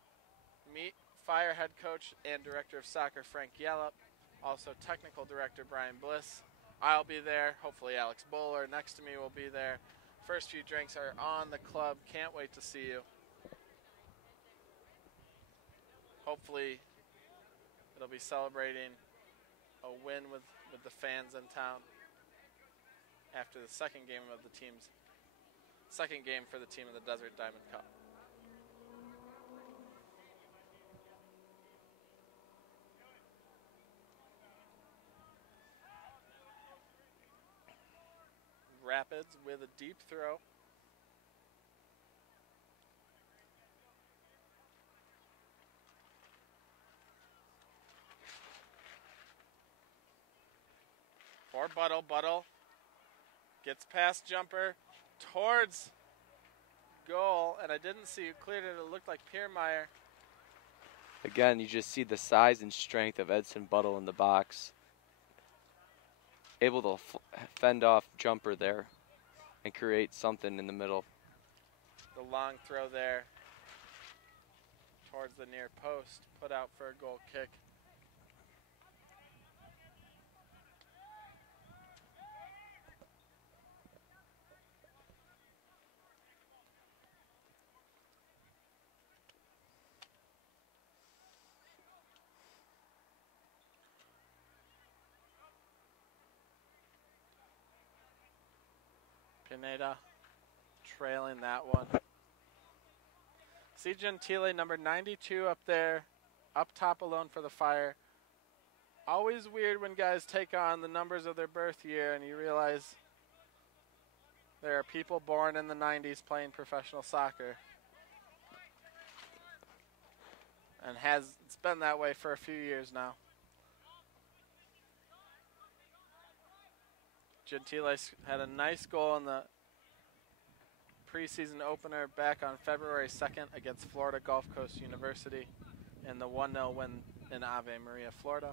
meet Fire head coach and director of soccer Frank Yallop, also technical director Brian Bliss. I'll be there. Hopefully Alex Bowler next to me will be there. First few drinks are on the club. Can't wait to see you. Hopefully it'll be celebrating a win with the fans in town after the second game for the team of the Desert Diamond Cup. Rapids with a deep throw. For Buttle. Buttle gets past Jumper towards goal, and I didn't see who cleared it. It looked like Piermeyer. Again, you just see the size and strength of Edson Buttle in the box. Able to fend off Jumper there and create something in the middle. The long throw there towards the near post, put out for a goal kick. Pineda trailing that one. See Gentile, number 92 up there, up top alone for the Fire. Always weird when guys take on the numbers of their birth year and you realize there are people born in the 90s playing professional soccer. And it's been that way for a few years now. Gentile had a nice goal in the preseason opener back on February 2nd against Florida Gulf Coast University in the 1-0 win in Ave Maria, Florida.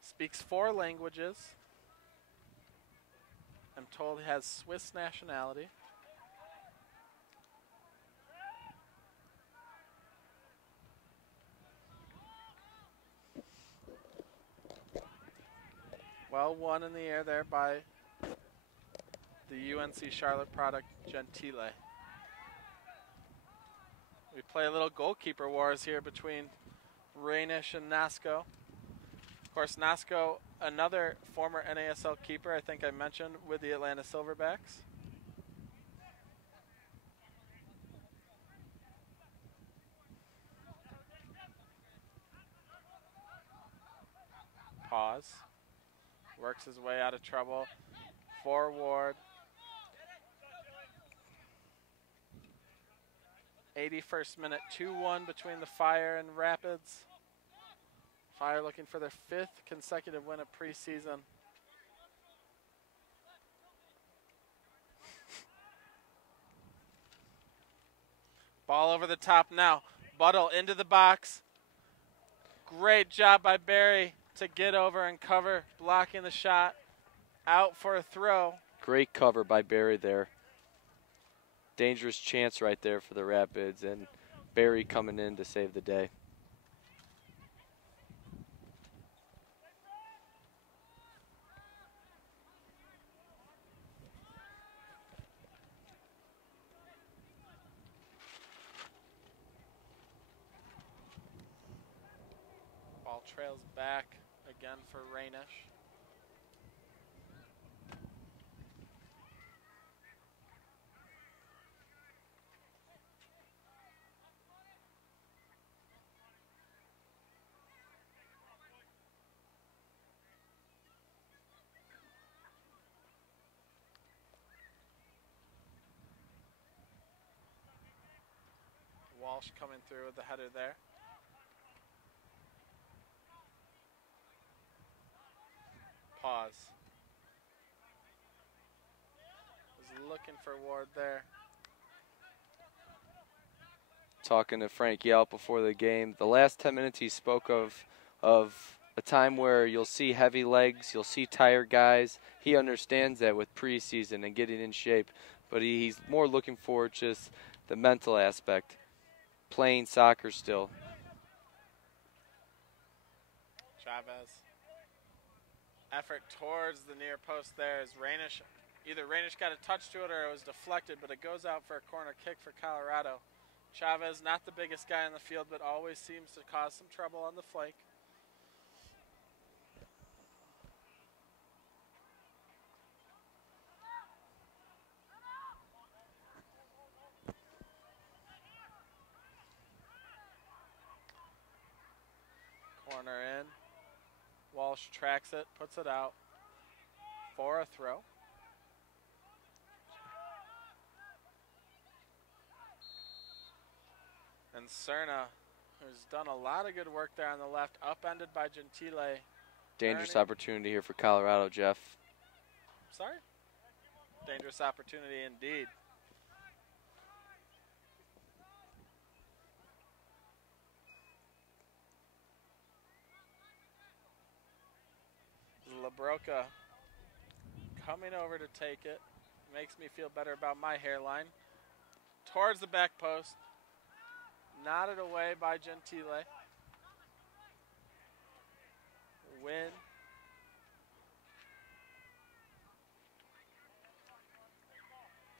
Speaks 4 languages. I'm told he has Swiss nationality. Well, one in the air there by the UNC Charlotte product, Gentile. We play a little goalkeeper wars here between Rainish and Nasco. Of course, Nasco, another former NASL keeper, I think I mentioned, with the Atlanta Silverbacks. Pause. Works his way out of trouble. Forward. 81st minute, 2-1 between the Fire and Rapids. Fire looking for their 5th consecutive win of preseason. Ball over the top now. Buttle into the box. Great job by Barry to get over and cover, blocking the shot. Out for a throw. Great cover by Barry there. Dangerous chance right there for the Rapids, and Barry coming in to save the day. Ball trails back again for Rainish. Walsh coming through with the header there. Pause. Was looking for Ward there. Talking to Frank Yelp before the game, the last 10 minutes he spoke of a time where you'll see heavy legs, you'll see tired guys. He understands that with preseason and getting in shape, but he's more looking for just the mental aspect, playing soccer still. Chavez. Effort towards the near post there as Rainish, either Rainish got a touch to it or it was deflected, but it goes out for a corner kick for Colorado. Chavez, not the biggest guy in the field, but always seems to cause some trouble on the flank. Corner in. Walsh tracks it, puts it out for a throw. And Cerna, who's done a lot of good work there on the left, upended by Gentile. Dangerous opportunity here for Colorado, Jeff. Sorry? Dangerous opportunity indeed. LaBroca coming over to take it. Makes me feel better about my hairline. Towards the back post. Nodded away by Gentile. Win.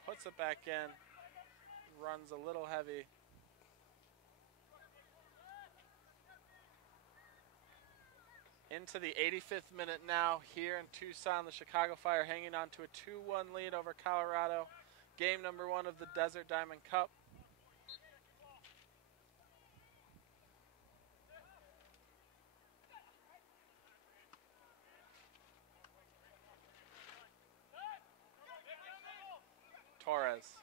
Puts it back in. Runs a little heavy. Into the 85th minute now here in Tucson. The Chicago Fire hanging on to a 2-1 lead over Colorado. Game number 1 of the Desert Diamond Cup. Torres.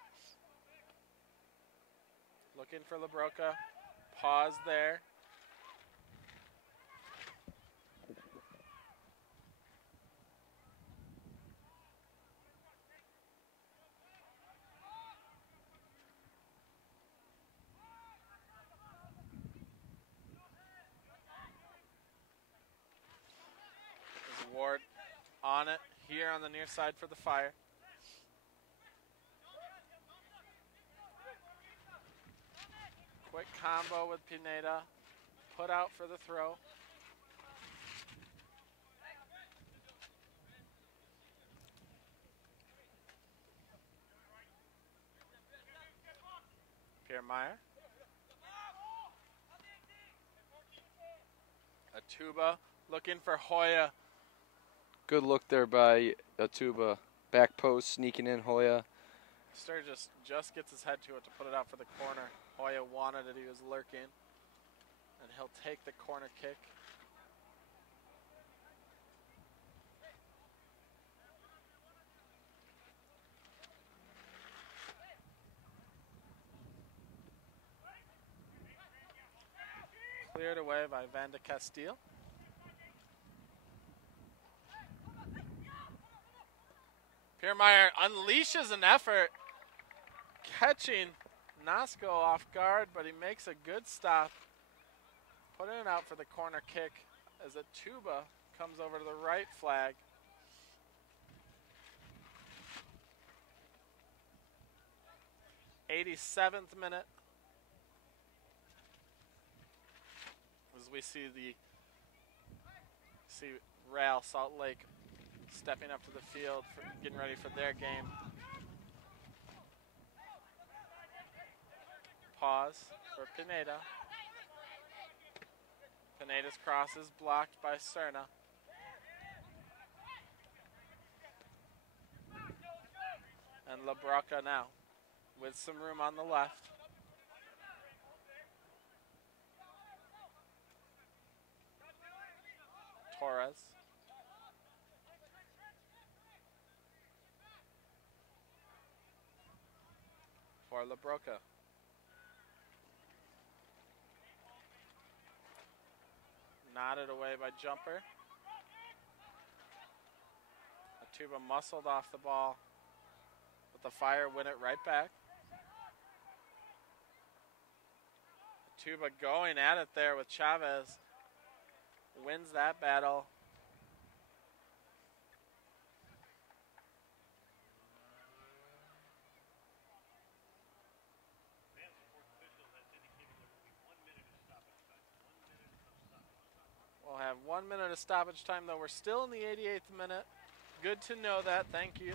Looking for LaBroca. Pause there. Ward on it here on the near side for the Fire. Quick combo with Pineda. Put out for the throw. Pierre Meyer. Atuba looking for Hoya. Good look there by Atuba. Back post, sneaking in Hoya. Sturgis just gets his head to it to put it out for the corner. Hoya wanted it, he was lurking. And he'll take the corner kick. Cleared away by Van de Castile. Piermeyer unleashes an effort, catching Nasco off guard, but he makes a good stop. Putting it out for the corner kick as Atuba comes over to the right flag. '87th minute. As we see Real Salt Lake stepping up to the field, getting ready for their game. Pause for Pineda. Pineda's cross is blocked by Serna. And LaBroca now with some room on the left. Torres. For LaBroca. Nodded away by Jumper. Atuba muscled off the ball, but the Fire win it right back. Atuba going at it there with Chavez. Wins that battle. We'll have 1 minute of stoppage time, though we're still in the 88th minute. Good to know that. Thank you.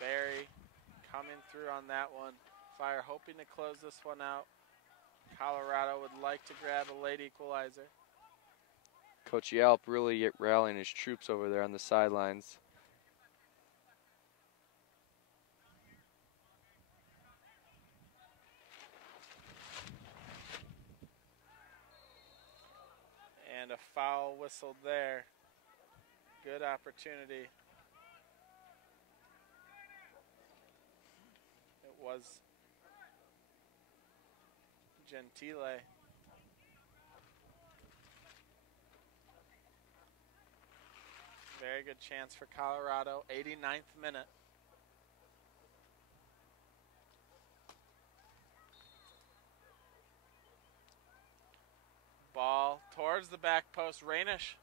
Barry coming through on that one. Fire hoping to close this one out. Colorado would like to grab a late equalizer. Coach Yalp really rallying his troops over there on the sidelines. And a foul whistled there. Good opportunity. It was Gentile. Very good chance for Colorado. 89th minute. Ball towards the back post. Rainish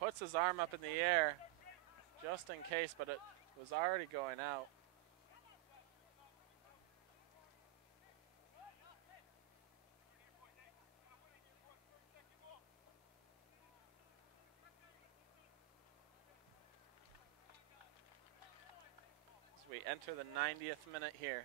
puts his arm up in the air just in case, but it was already going out. As We enter the 90th minute here.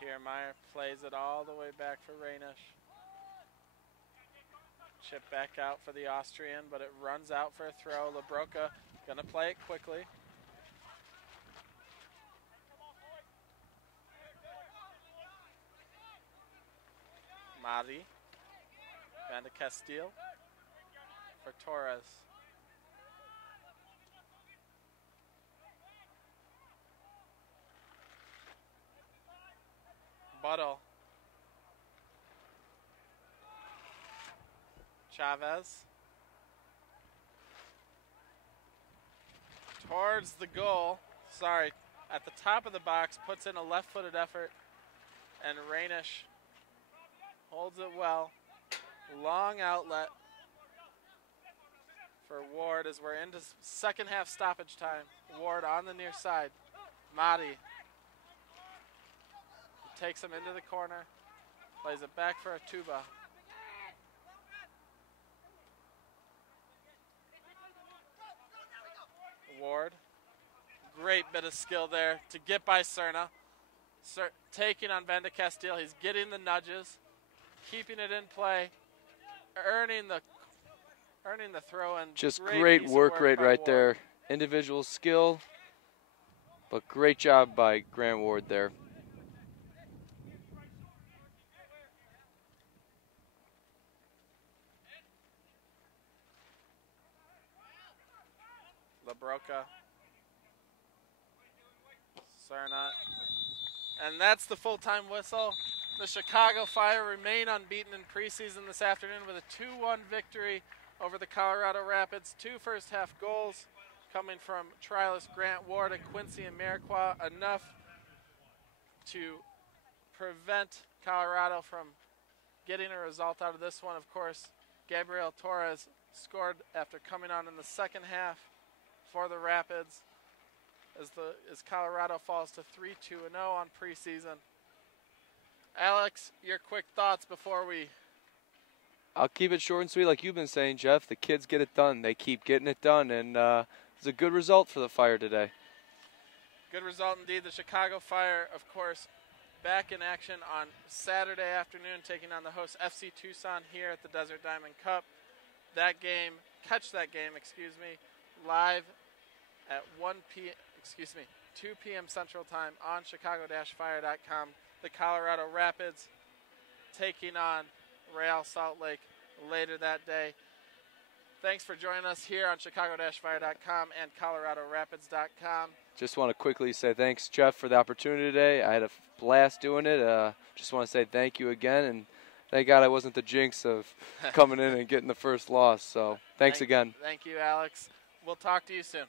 Kiermaier plays it all the way back for Rainish. Chip back out for the Austrian, but it runs out for a throw. LaBroca gonna play it quickly. Madi. Van de Castile for Torres. Buttle. Chavez. Towards the goal. Sorry, at the top of the box, puts in a left-footed effort, and Rainish holds it well. Long outlet for Ward as we're into second half stoppage time. Ward on the near side. Madi takes him into the corner, plays it back for Atuba. Ward, great bit of skill there to get by Serna. Taking on Van de Castile, he's getting the nudges, keeping it in play, earning the throw in. Just great work rate right there. Individual skill, but great job by Grant Ward there. LaBroca, Serna, and that's the full-time whistle. The Chicago Fire remain unbeaten in preseason this afternoon with a 2-1 victory over the Colorado Rapids. 2 first-half goals coming from trialist Grant Ward and Quincy Amarikwa, enough to prevent Colorado from getting a result out of this one. Of course, Gabriel Torres scored after coming on in the second half for the Rapids as Colorado falls to 3-2-0 on preseason. Alex, your quick thoughts before we... I'll keep it short and sweet like you've been saying, Jeff. The kids get it done. They keep getting it done, and it's a good result for the Fire today. Good result indeed. The Chicago Fire, of course, back in action on Saturday afternoon, taking on the host FC Tucson here at the Desert Diamond Cup. Catch that game, live at 2 p.m. Central Time on chicago-fire.com. The Colorado Rapids taking on Real Salt Lake later that day. Thanks for joining us here on chicago-fire.com and coloradorapids.com. Just want to quickly say thanks, Jeff, for the opportunity today. I had a blast doing it. Just want to say thank you again, and thank God I wasn't the jinx of coming in and getting the first loss. So thanks again. Thank you, Alex. We'll talk to you soon.